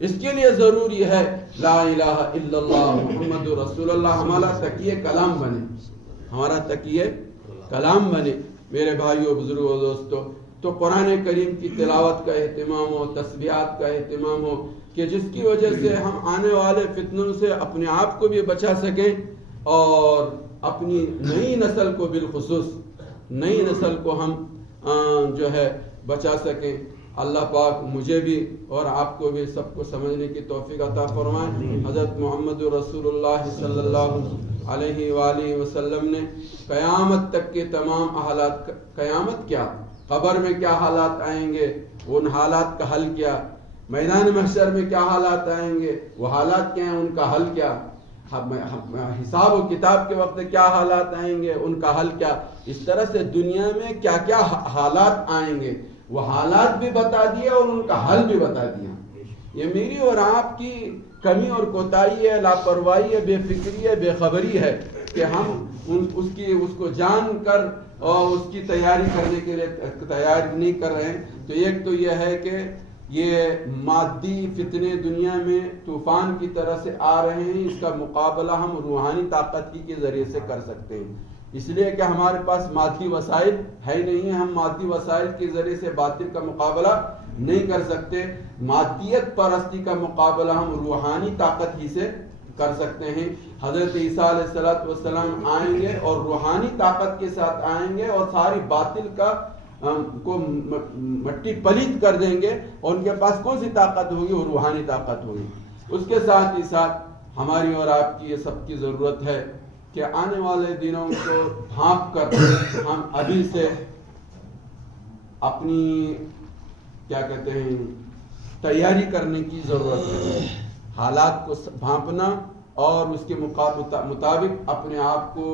اس کے لیے ضروری ہے لا الہ الا اللہ محمد رسول اللہ ہمارا تکیہ کلام بنے, ہمارا تکیہ کلام بنے. میرے بھائیوں, بزرگوں, دوستوں, تو قرآن کریم کی تلاوت کا اہتمام ہو, تسبیحات کا اہتمام ہو کہ جس کی وجہ سے ہم آنے والے فتنوں سے اپنے آپ کو بھی بچا سکیں اور اپنی نئی نسل کو بالخصوص نئی نسل کو ہم جو ہے بچا سکیں. اللہ پاک مجھے بھی اور آپ کو بھی سب کو سمجھنے کی توفیق عطا فرمائے. حضرت محمد رسول اللہ صلی اللہ علیہ وآلہ وسلم نے قیامت تک کے تمام حالات, قیامت کیا, قبر میں کیا حالات آئیں گے, ان حالات کا حل کیا, میدان محشر میں کیا حالات آئیں گے, وہ حالات کیا ہیں, ان کا حل کیا, حساب و کتاب کے وقت کیا حالات آئیں گے, ان کا حل کیا. اس طرح سے دنیا میں کیا کیا حالات آئیں گے وہ حالات بھی بتا دیا اور ان کا حل بھی بتا دیا. یہ میری اور آپ کی کمی اور کوتاہی ہے, لاپرواہی ہے, بے فکری ہے, بے خبری ہے کہ ہم اس کو جان کر اور اس کی تیاری کرنے کے لیے تیاری نہیں کر رہے ہیں. تو ایک تو یہ ہے کہ یہ مادی فتنے دنیا میں طوفان کی طرح سے آ رہے ہیں, اس کا مقابلہ ہم روحانی طاقت کے ذریعے سے کر سکتے ہیں. اس لیے کہ ہمارے پاس مادی وسائل ہے نہیں ہے، ہم مادی وسائل کے ذریعے سے باطل کا مقابلہ نہیں کر سکتے. مادیت پرستی کا مقابلہ ہم روحانی طاقت ہی سے کر سکتے ہیں. حضرت عیسیٰ علیہ السلام آئیں گے اور روحانی طاقت کے ساتھ آئیں گے اور ساری باطل کو مٹی پلیت کر دیں گے، اور ان کے پاس کون سی طاقت ہوگی؟ وہ روحانی طاقت ہوگی. اس کے ساتھ ہی ساتھ ہماری اور آپ کی یہ سب کی ضرورت ہے کہ آنے والے دنوں کو بھانپ کر ہم ابھی سے اپنی کیا کہتے ہیں تیاری کرنے کی ضرورت ہے. حالات کو بھانپنا اور اس کے مطابق اپنے آپ کو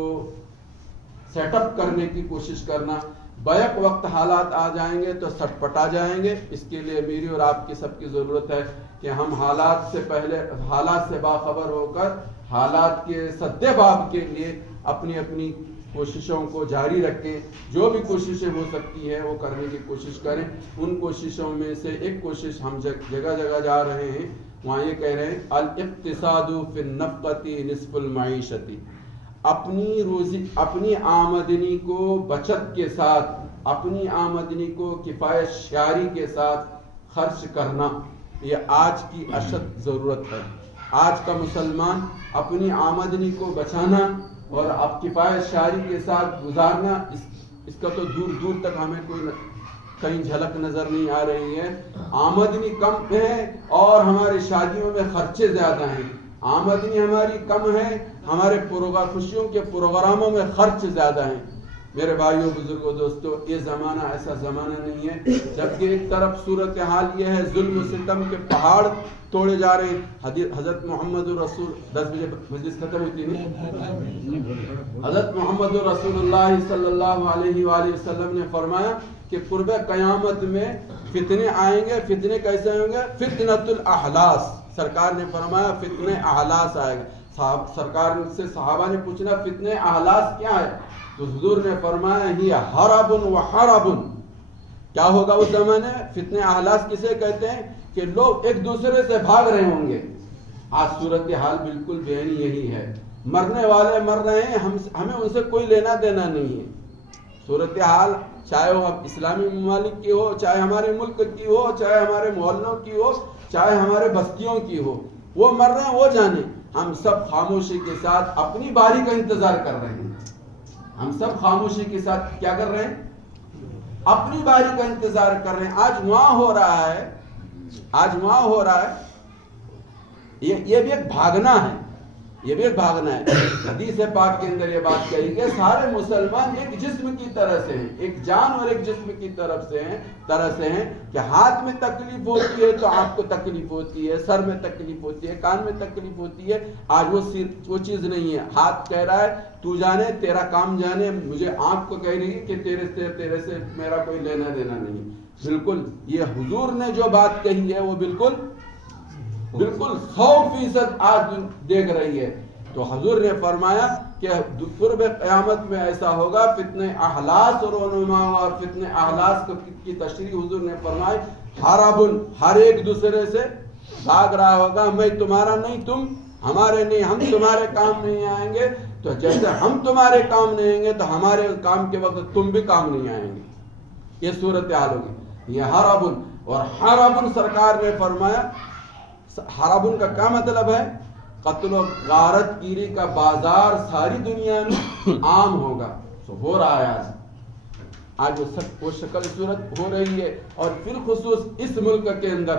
سیٹ اپ کرنے کی کوشش کرنا. بیک وقت حالات آ جائیں گے تو سٹ پٹا جائیں گے. اس کے لیے میری اور آپ کی سب کی ضرورت ہے کہ ہم حالات سے پہلے حالات سے باخبر ہو کر حالات کے سدے باب کے لیے اپنی اپنی کوششوں کو جاری رکھیں. جو بھی کوششیں ہو سکتی ہے وہ کرنے کی کوشش کریں. ان کوششوں میں سے ایک کوشش ہم جگہ جگہ جا رہے ہیں، وہاں یہ کہہ رہے ہیں الاقتصاد فی النفقۃ نصف المعیشۃ. اپنی روزی، اپنی آمدنی کو بچت کے ساتھ، اپنی آمدنی کو کفایت شعاری کے ساتھ خرچ کرنا، یہ آج کی اشد ضرورت ہے. آج کا مسلمان اپنی آمدنی کو بچانا اور اب کفایت شعاری کے ساتھ گزارنا، اس کا تو دور دور تک ہمیں کوئی کہیں جھلک نظر نہیں آ رہی ہے. آمدنی کم ہے اور ہماری شادیوں میں خرچے زیادہ ہیں. آمدنی ہماری کم ہے، ہمارے خوشیوں کے پروگراموں میں خرچ زیادہ ہیں. میرے بھائیوں، بزرگوں، دوستو، یہ زمانہ ایسا زمانہ نہیں ہے جبکہ ایک طرف صورتحال یہ ہے ظلم و ستم کے پہاڑ توڑے جا رہے ہیں. حضرت محمد رسول 10 بجے مجلس ختم ہوتی نہیں. حضرت محمد رسول اللہ صلی اللہ علیہ وآلہ وسلم نے فرمایا کہ قرب قیامت میں فتنے آئیں گے. فتنے کیسے ہوں گے؟ فتنۃ الاحلاس. سرکار نے فرمایا فتنے احلاس آئے گا. سرکار سے صحابہ نے پوچھنا فتنے احلاس کیا ہے؟ تو حضور نے فرمایا ہی حرب و حرب. کیا ہوگا اس زمانے؟ فتنے احلاس کسے کہتے ہیں؟ کہ لوگ ایک دوسرے سے بھاگ رہے ہوں گے. آج صورتحال بالکل بہن یہی ہے. مرنے والے مر رہے ہیں، ہمیں ان سے کوئی لینا دینا نہیں ہے. صورتحال چاہے وہ اسلامی ممالک کی ہو، چاہے ہمارے ملک کی ہو، چاہے ہمارے محلوں کی ہو، چاہے ہمارے بستیوں کی ہو، وہ مر رہے ہیں وہ جانے. ہم سب خاموشی کے ساتھ اپنی باری کا انتظار کر رہے ہیں. ہم سب خاموشی کے ساتھ کیا کر رہے ہیں؟ اپنی باری کا انتظار کر رہے ہیں. آج وہاں ہو رہا ہے، آج وہاں ہو رہا ہے. یہ بھی ایک بھاگنا ہے، یہ بھی ایک بھاگنا ہے. حدیث پاک کے اندر یہ بات کہی کہ سارے مسلمان ایک جسم کی طرح سے ہیں، ایک جان اور ایک جسم کی طرح سے ہیں کہ ہاتھ میں تکلیف ہوتی ہے تو آپ کو تکلیف ہوتی ہے، سر میں تکلیف ہوتی ہے، کان میں تکلیف ہوتی ہے. آج وہ چیز نہیں ہے. ہاتھ کہہ رہا ہے تو جانے، تیرا کام جانے. مجھے آنکھ کو کہہ رہی ہے کہ تیرے سے میرا کوئی لینا دینا نہیں. بالکل یہ حضور نے جو بات کہی ہے وہ بالکل 100% آج دیکھ رہی ہے. تو حضور نے فرمایا کہ قرب قیامت میں ایسا ہوگا فتنے احلاس رونما، اور فتنے احلاس کی تشریح حضور نے فرمائی حربن، ہر ایک دوسرے سے بھاگ رہا ہوگا. میں تمہارا نہیں، تم ہمارے نہیں، ہم تمہارے کام نہیں آئیں گے. تو جیسے ہم تمہارے کام نہیں آئیں گے تو ہمارے کام کے وقت تم بھی کام نہیں آئیں گے. یہ صورتحال ہوگی. یہ حربن. اور حربن سرکار نے فرمایا، حربن کا کیا مطلب ہے؟ قتل و غارت گیری کا بازار ساری دنیا میں عام ہوگا. تو ہو رہا ہے آج وہ شکل صورت ہو رہی ہے. اور بالخصوص اس ملک کے اندر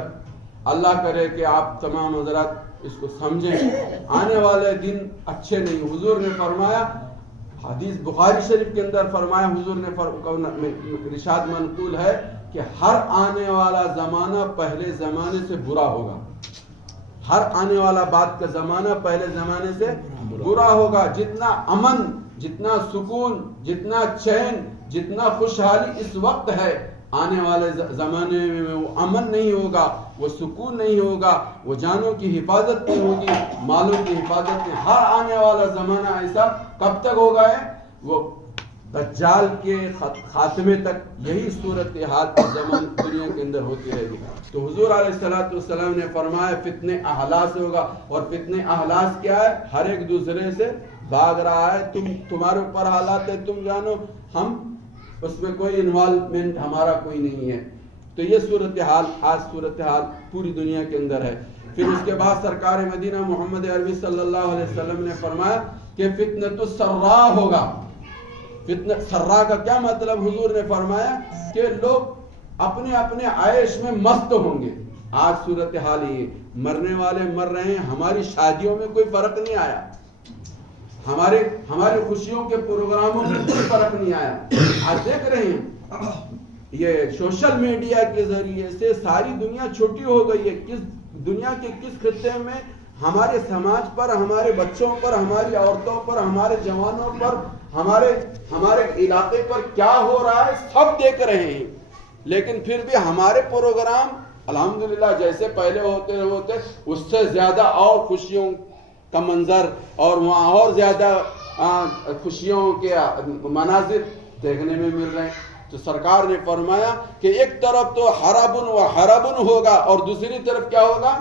اللہ کرے کہ آپ تمام حضرات اس کو سمجھیں. آنے والے دن اچھے نہیں. حضور نے فرمایا، حدیث بخاری شریف کے اندر فرمایا، حضور نے ارشاد منقول ہے کہ ہر آنے والا زمانہ پہلے زمانے سے برا ہوگا. ہر آنے والا بات کا زمانہ پہلے زمانے سے برا ہوگا. جتنا امن، جتنا سکون، جتنا چین، جتنا خوشحالی اس وقت ہے، آنے والے زمانے میں وہ امن نہیں ہوگا، وہ سکون نہیں ہوگا، وہ جانوں کی حفاظت نہیں ہوگی، مالوں کی حفاظت نہیں. ہر آنے والا زمانہ ایسا کب تک ہوگا ہے؟ وہ دجال کے خاتمے تک یہی صورتحال زمان دنیا کے اندر ہوتی رہے گی. تو حضور علیہ السلام نے فرمایا فتنے احلاس ہوگا. اور فتنے احلاس کیا ہے؟ ہر ایک دوسرے سے بھاگ رہا ہے، تمہارے اوپر حالات ہے، تم جانو، ہم اس میں کوئی انوالومنٹ ہمارا کوئی نہیں ہے. تو یہ صورتحال، آج صورتحال پوری دنیا کے اندر ہے. پھر اس کے بعد سرکار مدینہ محمد عربی صلی اللہ علیہ وسلم نے فرمایا کہ فتنۃ السرا ہوگا. فتنہ سرا کا کیا مطلب؟ حضور نے فرمایا کہ لوگ اپنے اپنے عیش میں مست ہوں گے. آج صورتحال یہ، مرنے والے مر رہے ہیں، ہماری شادیوں میں کوئی فرق نہیں آیا، ہماری خوشیوں کے پروگراموں میں کوئی فرق نہیں آیا. آج دیکھ رہے ہیں یہ سوشل میڈیا کے ذریعے سے ساری دنیا چھوٹی ہو گئی ہے. دنیا کے کس خطے میں ہمارے سماج پر، ہمارے بچوں پر، ہماری عورتوں پر، ہمارے جوانوں پر، ہمارے علاقے پر کیا ہو رہا ہے سب دیکھ رہے ہیں. لیکن پھر بھی ہمارے پروگرام الحمدللہ جیسے پہلے ہوتے اس سے زیادہ اور خوشیوں کا منظر اور وہاں اور زیادہ خوشیوں کے مناظر دیکھنے میں مل رہے ہیں. تو سرکار نے فرمایا کہ ایک طرف تو حربن و حربن ہوگا اور دوسری طرف کیا ہوگا؟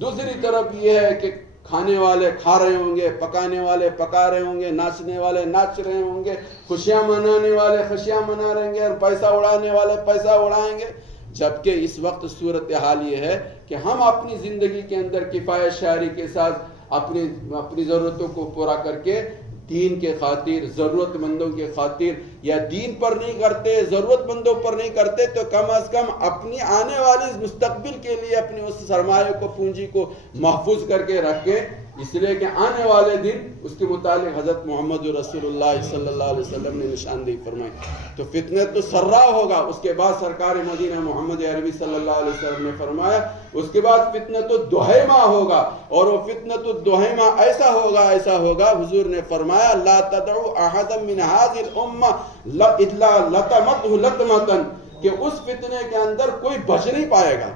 دوسری طرف یہ ہے کہ کھانے والے کھا رہے ہوں گے، پکانے والے پکا رہے ہوں گے، ناچنے والے ناچ رہے ہوں گے، خوشیاں منانے والے خوشیاں منا رہیں گے، اور پیسہ اڑانے والے پیسہ اڑائیں گے. جبکہ اس وقت صورتحال یہ ہے کہ ہم اپنی زندگی کے اندر کفایت شعری کے ساتھ اپنی ضرورتوں کو پورا کر کے دین کے خاطر، ضرورت مندوں کے خاطر، یا دین پر نہیں کرتے، ضرورت مندوں پر نہیں کرتے، تو کم از کم اپنی آنے والی مستقبل کے لیے اپنی اس سرمایہ کو، پونجی کو محفوظ کر کے رکھیں. اس لیے کہ آنے والے دن اس کے متعلق حضرت محمد رسول اللہ صلی اللہ علیہ وسلم نے نشاندہی فرمائی. تو فتنۃ السرا ہوگا. اس کے بعد سرکار مدینہ محمد عربی صلی اللہ علیہ وسلم نے فرمایا اس کے بعد فتنۃ الدہیمہ ہوگا. اور وہ فتنۃ الدہیمہ ایسا ہوگا حضور نے فرمایا لا تدعوا احدا من هذه الامه الا لطمته لطمه، کہ اس فتنے کے اندر کوئی بچ نہیں پائے گا.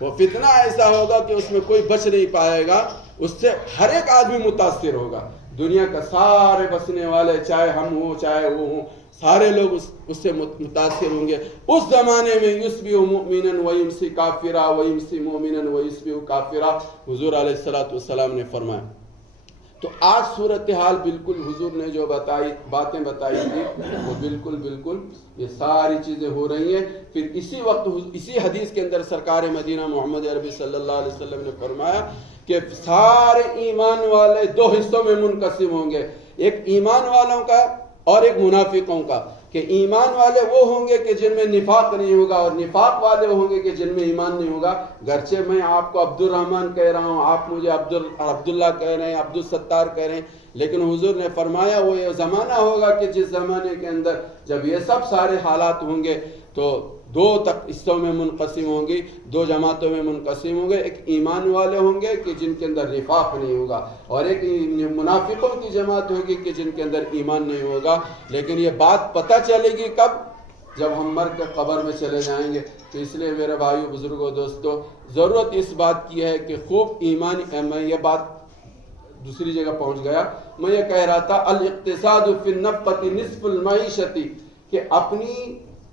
وہ فتنہ ایسا ہوگا کہ اس میں کوئی بچ نہیں پائے گا، اس سے ہر ایک آدمی متاثر ہوگا. دنیا کا سارے بسنے والے، چاہے ہم ہوں چاہے وہ ہوں، سارے لوگ اس سے متاثر ہوں گے. اس زمانے میں یصبح مؤمنا ویمسی کافرا ویمسی مؤمنا ویصبح کافرا، حضور علیہ الصلوۃ والسلام نے فرمایا. تو آج صورتحال بالکل حضور نے جو باتیں بتائی تھی وہ بالکل یہ ساری چیزیں ہو رہی ہیں. پھر اسی وقت اسی حدیث کے اندر سرکار مدینہ محمد عربی صلی اللہ علیہ وسلم نے فرمایا کہ سارے ایمان والے دو حصوں میں منقسم ہوں گے، ایک ایمان والوں کا اور ایک منافقوں کا. کہ ایمان والے وہ ہوں گے کہ جن میں نفاق نہیں ہوگا، اور نفاق والے ہوں گے کہ جن میں ایمان نہیں ہوگا. گرچہ میں آپ کو عبد الرحمن کہہ رہا ہوں، آپ مجھے عبداللہ کہہ رہے ہیں، عبد الستار کہہ رہے ہیں، لیکن حضور نے فرمایا وہ یہ زمانہ ہوگا کہ جس زمانے کے اندر جب یہ سب سارے حالات ہوں گے تو دو حصوں میں منقسم ہوں گی، دو جماعتوں میں منقسم ہوں گے. ایک ایمان والے ہوں گے کہ جن کے اندر نفاق نہیں ہوگا، اور ایک منافقوں کی جماعت ہوگی کہ جن کے اندر ایمان نہیں ہوگا. لیکن یہ بات پتہ چلے گی کب؟ جب ہم مر کے قبر میں چلے جائیں گے. تو اس لیے میرے بھائیو، بزرگوں، دوستو، ضرورت اس بات کی ہے کہ خوب ایمان. میں یہ بات دوسری جگہ پہنچ گیا. میں یہ کہہ رہا تھا الاقتصاد فی النفقۃ نصف المعیشۃ، کہ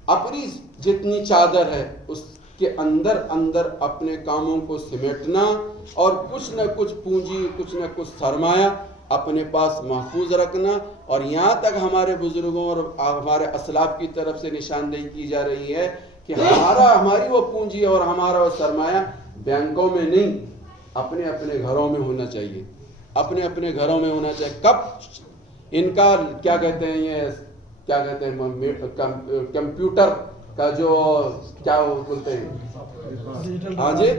اپنی جتنی چادر ہے اس کے اندر اپنے کاموں کو سمیٹنا، اور کچھ نہ کچھ پونجی، کچھ نہ کچھ سرمایہ اپنے پاس محفوظ رکھنا. اور یہاں تک ہمارے بزرگوں اور ہمارے اسلاف کی طرف سے نشاندہی کی جا رہی ہے کہ ہماری وہ پونجی اور ہمارا وہ سرمایہ بینکوں میں نہیں، اپنے اپنے گھروں میں ہونا چاہیے. اپنے اپنے گھروں میں ہونا چاہیے. کب ان کا کیا کہتے ہیں، یہ کیا کہتے ہیں، کمپیوٹر کا جو کیا بولتے ہیں، ہاں جی،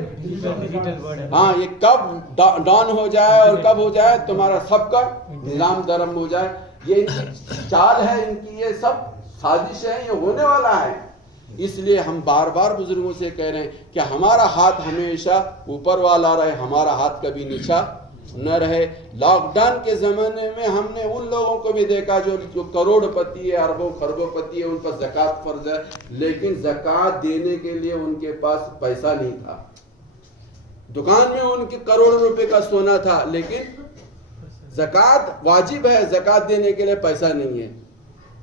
ہاں، یہ کب ڈاؤن ہو جائے اور کب ہو جائے تمہارا سب کا نظام درم ہو جائے. یہ ان کی چال ہے، ان کی یہ سب سازش ہے، یہ ہونے والا ہے. اس لیے ہم بار بار بزرگوں سے کہہ رہے ہیں کہ ہمارا ہاتھ ہمیشہ اوپر والا رہے، ہمارا ہاتھ کبھی نیچا نہ رہے. لاک ڈاؤن کے زمانے میں ہم نے ان لوگوں کو بھی دیکھا جو کروڑ پتی ہے، اربوں خربوں پتی ہے، ان پر زکوٰۃ فرض ہے، لیکن زکوٰۃ دینے کے لیے ان کے پاس پیسہ نہیں تھا. دکان میں ان کے کروڑوں روپے کا سونا تھا، لیکن زکوٰۃ واجب ہے، زکوٰۃ دینے کے لیے پیسہ نہیں ہے.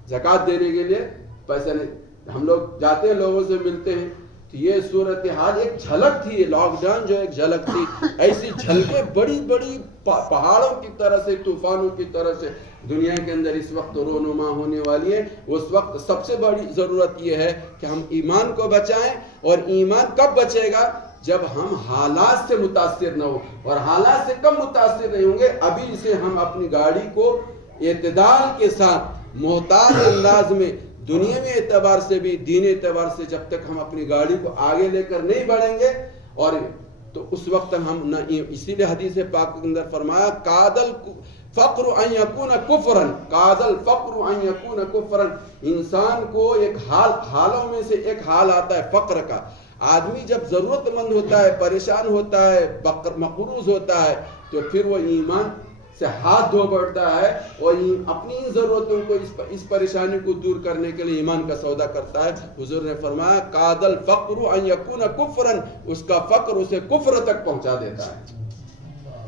زکوٰۃ دینے کے لیے پیسہ نہیں. ہم لوگ جاتے ہیں، لوگوں سے ملتے ہیں تو یہ صورتحال ایک جھلک تھی، لاک ڈاؤن جو ایک جھلک تھی، ایسی جھلکیں بڑی بڑی پہاڑوں کی طرح سے، طوفانوں کی طرح سے دنیا کے اندر اس وقت رونما ہونے والی ہے۔ اس وقت سب سے بڑی ضرورت یہ ہے کہ ہم ایمان کو بچائیں، اور ایمان کب بچے گا؟ جب ہم حالات سے متاثر نہ ہو، اور حالات سے کم متاثر نہیں ہوں گے ابھی سے ہم اپنی گاڑی کو اعتدال کے ساتھ محتاط انداز میں دنیاوی اعتبار سے بھی دین اعتبار سے جب تک ہم اپنی گاڑی کو آگے لے کر نہیں بڑھیں گے، اور تو اس وقت ہم نہ، اسی لیے حدیث پاک کے اندر فرمایا قادل فقر ان یکون کفرا، قادل فقر ان یکون کفرا، انسان کو ایک حالوں میں سے ایک حال آتا ہے فقر کا۔ آدمی جب ضرورت مند ہوتا ہے، پریشان ہوتا ہے، مقروض ہوتا ہے، تو پھر وہ ایمان سے ہاتھ دھو بیٹھتا ہے اور اپنی ضرورتوں کو اس پریشانی کو دور کرنے کے لیے ایمان کا سودا کرتا ہے۔ حضور نے فرمایا قاد الفقر ان یکون کفرا، اس کا فقر اسے کفر تک پہنچا دیتا ہے۔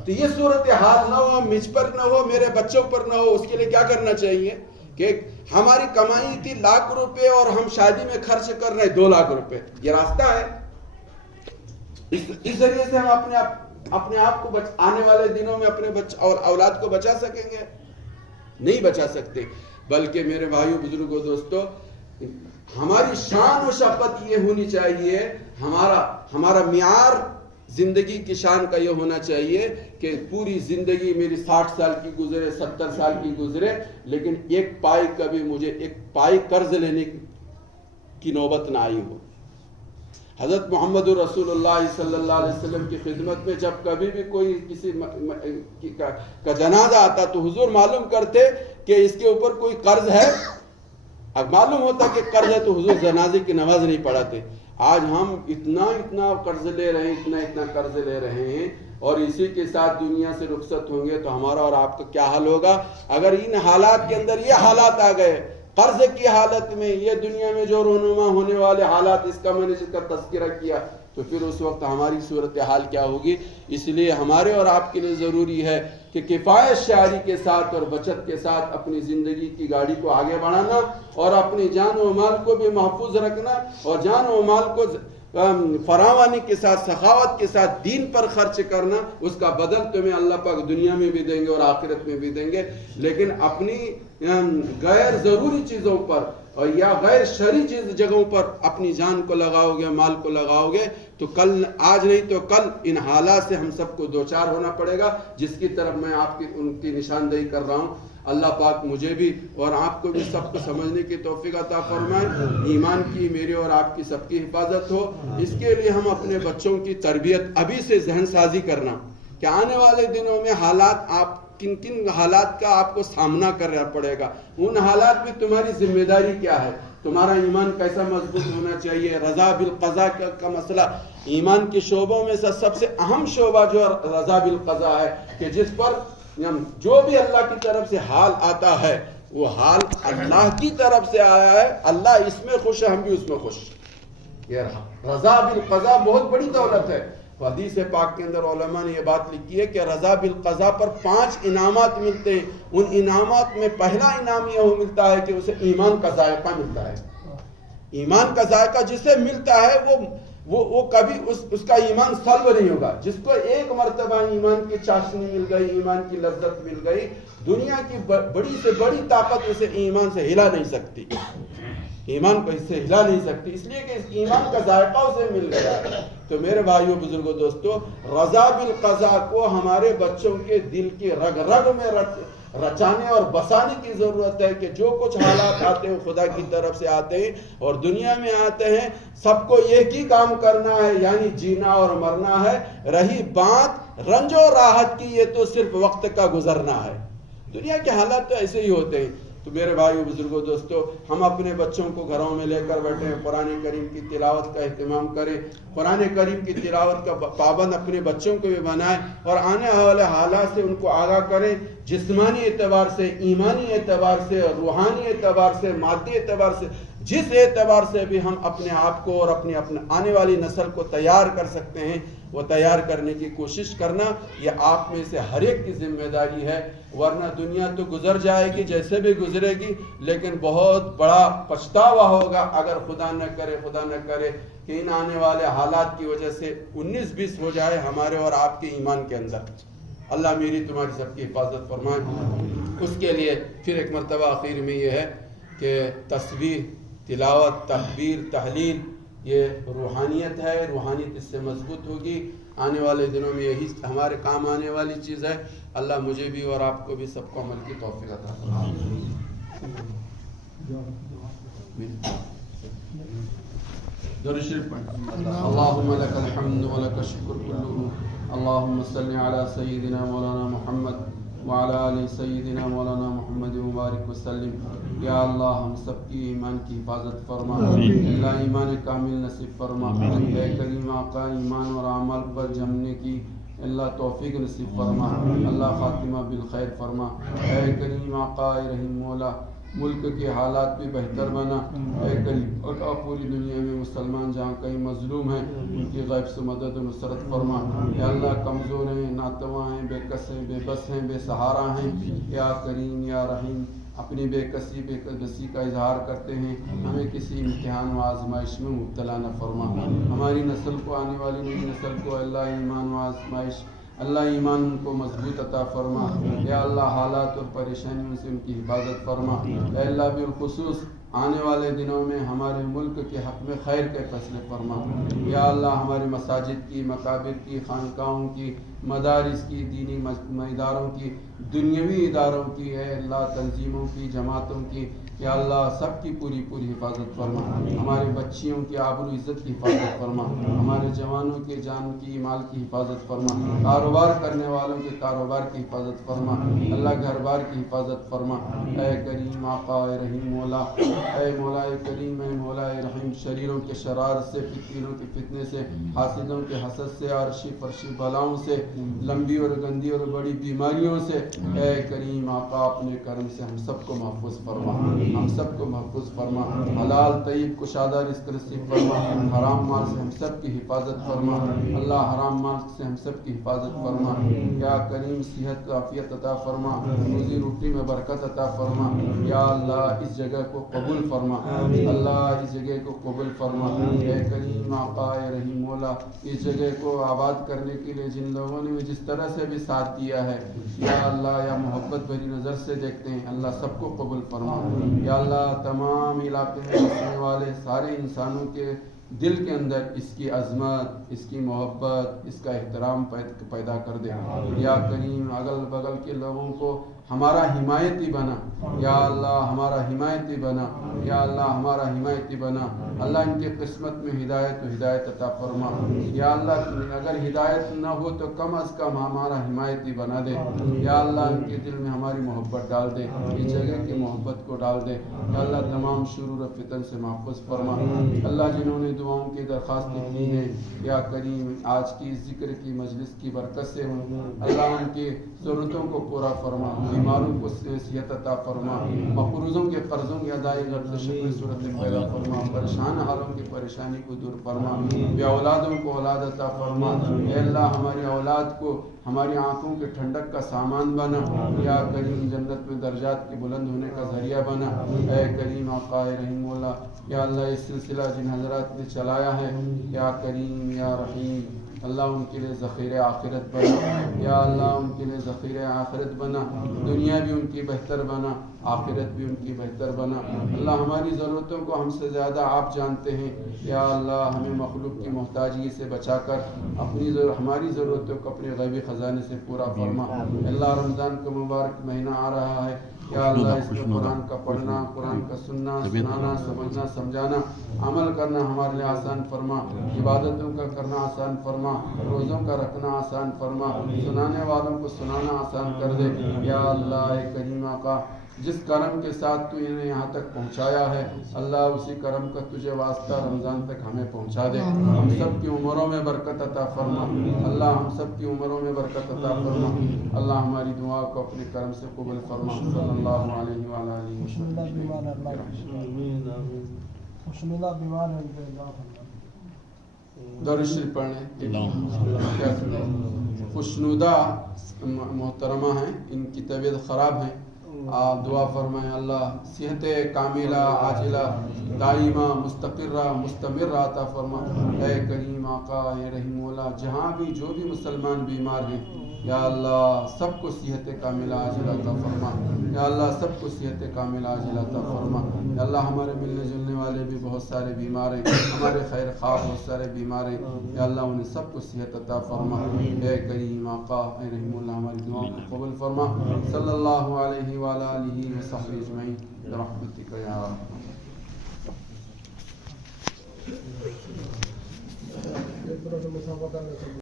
تو یہ صورتحال نہ ہو، مجھ پر نہ ہو، میرے بچوں پر نہ ہو، اس کے لیے کیا کرنا چاہیے کہ ہماری کمائی تھی ₹1,00,000 اور ہم شادی میں خرچ کر رہے ہیں ₹2,00,000، یہ راستہ ہے؟ اس ذریعے سے ہم اپنے آپ کو آنے والے دنوں میں اپنے اور اولاد کو بچا سکیں گے؟ نہیں بچا سکتے۔ بلکہ میرے بھائیوں، بزرگوں، دوستو، ہماری شان و شوکت یہ ہونی چاہیے، ہمارا معیار زندگی کی شان کا یہ ہونا چاہیے کہ پوری زندگی میری 60 سال کی گزرے، 70 سال کی گزرے، لیکن ایک پائی کبھی مجھے ایک پائی قرض لینے کی نوبت نہ آئی ہو۔ حضرت محمد رسول اللہ صلی اللہ علیہ وسلم کی خدمت میں جب کبھی بھی کوئی کسی کا جنازہ آتا تو حضور معلوم کرتے کہ اس کے اوپر کوئی قرض ہے۔ اب معلوم ہوتا کہ قرض ہے تو حضور جنازے کی نماز نہیں پڑھاتے۔ آج ہم اتنا قرض لے رہے ہیں، اتنا قرض لے رہے ہیں، اور اسی کے ساتھ دنیا سے رخصت ہوں گے تو ہمارا اور آپ کا کیا حال ہوگا؟ اگر ان حالات کے اندر یہ حالات آ گئے، قرض کی حالت میں، یہ دنیا میں جو رونما ہونے والے حالات، اس کا میں نے جس کا تذکرہ کیا، تو پھر اس وقت ہماری صورتحال کیا ہوگی؟ اس لیے ہمارے اور آپ کے لیے ضروری ہے کہ کفایت شعری کے ساتھ اور بچت کے ساتھ اپنی زندگی کی گاڑی کو آگے بڑھانا، اور اپنی جان و مال کو بھی محفوظ رکھنا، اور جان و مال کو فراوانی کے ساتھ، سخاوت کے ساتھ دین پر خرچ کرنا۔ اس کا بدل تمہیں اللہ پاک دنیا میں بھی دیں گے اور آخرت میں بھی دیں گے۔ لیکن اپنی غیر ضروری چیزوں پر اور یا غیر شرعی جگہوں پر اپنی جان کو لگاؤ گے، مال کو لگاؤ گے، تو کل، آج نہیں تو کل، ان حالات سے ہم سب کو دوچار ہونا پڑے گا، جس کی طرف میں ان کی نشاندہی کر رہا ہوں۔ اللہ پاک مجھے بھی اور آپ کو بھی سب کو سمجھنے کی توفیق عطا فرمائے۔ ایمان کی میری اور آپ کی سب کی حفاظت ہو۔ اس کے لیے ہم اپنے بچوں کی تربیت ابھی سے ذہن سازی کرنا کہ آنے والے دنوں میں حالات، آپ کن حالات کا آپ کو سامنا کرنا پڑے گا، ان حالات میں تمہاری ذمہ داری کیا ہے، تمہارا ایمان کیسا مضبوط ہونا چاہیے۔ رضا بالقضاء کا مسئلہ ایمان کے شعبوں میں سے سب سے اہم شعبہ جو رضا بالقضاء ہے، کہ جس پر جو بھی اللہ کی طرف سے حال آتا ہے وہ حال اللہ کی طرف سے آیا ہے، اللہ اس میں خوش ہے، ہم بھی اس میں خوش۔ یہ رضا بالقضاء بہت بڑی دولت ہے۔ حدیث پاک کے اندر علماء نے یہ بات لکھی ہے کہ رضا بالقضاء پر 5 انعامات ملتے ہیں۔ ان انعامات میں پہلا انعام یہ ملتا ہے کہ اسے ایمان کا ذائقہ ملتا ہے۔ ایمان کا ذائقہ جسے ملتا ہے وہ کبھی اس کا ایمان سلب نہیں ہوگا۔ جس کو ایک مرتبہ ایمان کی چاشنی مل گئی، ایمان کی لذت مل گئی، دنیا کی بڑی سے بڑی طاقت اسے ایمان سے ہلا نہیں سکتی، ایمان کو اس سے ہلا نہیں سکتی، اس لیے کہ اس ایمان کا ذائقہ اسے مل گیا۔ تو میرے بھائیوں، بزرگوں، دوستو، رضا بالقضاء کو ہمارے بچوں کے دل کی رگ رگ میں رچانے اور بسانے کی ضرورت ہے کہ جو کچھ حالات آتے ہیں خدا کی طرف سے آتے ہیں اور دنیا میں آتے ہیں، سب کو ایک ہی کام کرنا ہے، یعنی جینا اور مرنا ہے۔ رہی بات رنج و راحت کی، یہ تو صرف وقت کا گزرنا ہے۔ دنیا کے حالات تو ایسے ہی ہوتے ہیں۔ تو میرے بھائیو، بزرگوں، دوستو، ہم اپنے بچوں کو گھروں میں لے کر بیٹھے ہیں، قرآن کریم کی تلاوت کا اہتمام کریں، قرآن کریم کی تلاوت کا پابند اپنے بچوں کو بھی بنائیں، اور آنے والے حالات سے ان کو آگاہ کریں، جسمانی اعتبار سے، ایمانی اعتبار سے، روحانی اعتبار سے، مادی اعتبار سے، جس اعتبار سے بھی ہم اپنے آپ کو اور اپنے آنے والی نسل کو تیار کر سکتے ہیں، وہ تیار کرنے کی کوشش کرنا، یہ آپ میں سے ہر ایک کی ذمہ داری ہے، ورنہ دنیا تو گزر جائے گی جیسے بھی گزرے گی، لیکن بہت بڑا پچھتاوا ہوگا اگر خدا نہ کرے کہ ان آنے والے حالات کی وجہ سے 19-20 ہو جائے ہمارے اور آپ کے ایمان کے اندر۔ اللہ میری تمہاری سب کی حفاظت فرمائے۔ اس کے لیے پھر ایک مرتبہ آخر میں یہ ہے کہ تسبیح، تلاوت، تکبیر، تحلیل یہ روحانیت ہے، روحانیت اس سے مضبوط ہوگی۔ آنے والے دنوں میں یہی ہمارے کام آنے والی چیز ہے۔ اللہ مجھے بھی اور آپ کو بھی سب کو عمل کی توفیق عطا فرمائے۔ درود شریف پڑھیں۔ اللہم لک الحمد ولک الشکر کلہ، اللہم صلی علی سیدنا مولانا محمد وعلی آل سیدنا مولانا محمد مبارک وسلم۔ یا اللہ ہم سب کی ایمان کی حفاظت فرما، اللہ ایمان کامل نصیب فرما، اے کریم آقا ایمان اور عمل پر جمنے کی اللہ توفیق نصیب فرما، اللہ خاتمہ بالخیر فرما۔ اے کریم آقا رحیم مولا ملک کے حالات بھی بہتر بنا، اے کریم آقا پوری دنیا میں مسلمان جہاں کہیں مظلوم ہیں ان کی غیب سے مدد و نصرت فرما۔ یا اللہ کمزور ہیں، ناتواں ہیں، بے کس ہیں، بے بس ہیں، بے سہارا ہیں، یا کریم یا رحیم اپنی بے کسی بے بسی کا اظہار کرتے ہیں، ہمیں کسی امتحان و آزمائش میں مبتلا نہ فرما۔ ہماری نسل کو، آنے والی نئی نسل کو اللہ ایمان و آزمائش، اللہ ایمان ان کو مضبوط عطا فرما۔ یا اللہ حالات اور پریشانیوں سے ان کی حفاظت فرما۔ اے اللہ بالخصوص آنے والے دنوں میں ہمارے ملک کے حق میں خیر کے فیصلے فرما۔ یا اللہ ہمارے مساجد کی، مقابر کی، خانقاہوں کی، مدارس کی، دینی اداروں کی، دنیاوی اداروں کی، اے اللہ تنظیموں کی، جماعتوں کی، یا اللہ سب کی پوری حفاظت فرما۔ ہمارے بچیوں کی آبرو عزت کی حفاظت فرما، ہمارے جوانوں کے جان کی مال کی حفاظت فرما، کاروبار کرنے والوں کے کاروبار کی حفاظت فرما، اللہ گھر بار کی حفاظت فرما۔ اے کریم آقا اے رحیم مولا، اے مولا کریم، اے مولا رحیم، شریروں کے شرار سے، فتنوں کے فتنے سے، حاسدوں کے حسد سے، عرشی فرشی بلاؤں سے، لمبی اور گندی اور بڑی بیماریوں سے، اے کریم آقا اپنے کرم سے ہم سب کو محفوظ فرما، ہم سب کو محفوظ فرما، حلال طیب کشادہ رزق نصیب فرما، حرام مال سے ہم سب کی حفاظت فرما، اللہ حرام مال سے ہم سب کی حفاظت فرما۔ یا کریم صحت عافیت عطا فرما، روزی روٹی میں برکت عطا فرما۔ یا اللہ اس جگہ کو قبول فرما، اللہ اس جگہ کو قبول فرما۔ اے کریم آقا اے رحیم مولا اس جگہ کو آباد کرنے کے لیے جن لوگوں نے جس طرح سے بھی ساتھ دیا ہے، یا اللہ یا محبت بھری نظر سے دیکھتے ہیں، اللہ سب کو قبول فرما۔ یا اللہ تمام علاقے میں بسنے والے سارے انسانوں کے دل کے اندر اس کی عظمت، اس کی محبت، اس کا احترام پیدا کر دے۔ یا کریم اگل بغل کے لوگوں کو ہمارا حمایتی بنا، یا اللہ ہمارا حمایتی بنا، یا اللہ ہمارا حمایتی بنا۔ اللہ ان کے قسمت میں ہدایت عطا فرما۔ یا اللہ اگر ہدایت نہ ہو تو کم از کم ہمارا حمایتی بنا دے۔ یا اللہ ان کے دل میں ہماری محبت ڈال دے، اس جگہ کی محبت کو ڈال دے۔ یا اللہ تمام شرور و فتن سے محفوظ فرما۔ اللہ جنہوں نے دعاؤں کی درخواستیں کی ہیں، یا کریم آج کی ذکر کی مجلس کی برکت سے اللہ ان کی ضرورتوں کو پورا فرما، بیماروں کو صحت عطا فرما، مقروضوں کے قرضوں کی ادائیگی غرض شکل صورت پیدا فرما، پریشان حالوں کی پریشانی کو دور فرما، بے اولادوں کو اولاد عطا فرما۔ اے اللہ ہماری اولاد کو ہماری آنکھوں کے ٹھنڈک کا سامان بنا، یا کریم جنت میں درجات کے بلند ہونے کا ذریعہ بنا۔ اے کریم آقا رحیم مولا، یا اللہ اس سلسلہ جن حضرات نے چلایا ہے، یا کریم یا رحیم اللہ ان کے لیے ذخیرہ آخرت بنا، یا اللہ ان کے لیے ذخیرہ آخرت بنا، دنیا بھی ان کی بہتر بنا، آخرت بھی ان کی بہتر بنا۔ اللہ ہماری ضرورتوں کو ہم سے زیادہ آپ جانتے ہیں، یا اللہ ہمیں مخلوق کی محتاجی سے بچا کر ہماری ضرورتوں کو اپنے غیبی خزانے سے پورا فرما۔ اللہ رمضان کا مبارک مہینہ آ رہا ہے، یا اللہ اس میں قرآن کا پڑھنا، قرآن کا سننا، سنانا، سمجھنا، سمجھانا، عمل کرنا ہمارے لیے آسان فرما، عبادتوں کا کرنا آسان فرما، روزوں کا رکھنا آسان فرما، سنانے والوں کو سنانا آسان کر دے۔ یا اللہ کریم آقا جس کرم کے ساتھ تو انہیں یہاں تک پہنچایا ہے، اللہ اسی کرم کا تجھے واسطہ رمضان تک ہمیں پہنچا دے۔ ہم سب کی عمروں میں برکت عطا فرما، اللہ ہم سب کی عمروں میں برکت عطا فرما۔ اللہ ہماری دعا کو اپنے کرم سے قبول فرما۔ صلی اللہ علیہ وآلہ وسلم۔ درود شریف پڑھیں. خوشنودہ محترمہ ہیں، ان کی طبیعت خراب ہے، آپ دعا فرمائیں اللہ صحت کاملہ عاجلہ دائمہ مستقرہ مستمرہ عطا فرما. اے کریم آقا، اے رحیم مولا، جہاں بھی جو بھی مسلمان بیمار ہیں یا اللہ سب کو صحت کاملہ عاجلہ عطا فرما. یا اللہ سب کو صحت کاملہ عاجلہ عطا فرما. یا اللہ ہمارے ملنے جلنے والے بھی بہت سارے بیمار ہیں، ہمارے خیر خواہ بہت سارے بیمار ہیں، یا اللہ انہیں سب کو صحت عطا فرما. اے کریم آقا، اے رحیم اللہ، ہماری دعاؤں کو قبول فرما. صلی اللہ علیہ وعلی آلہ وصحبہ اجمعین برحمتک یا ارحم.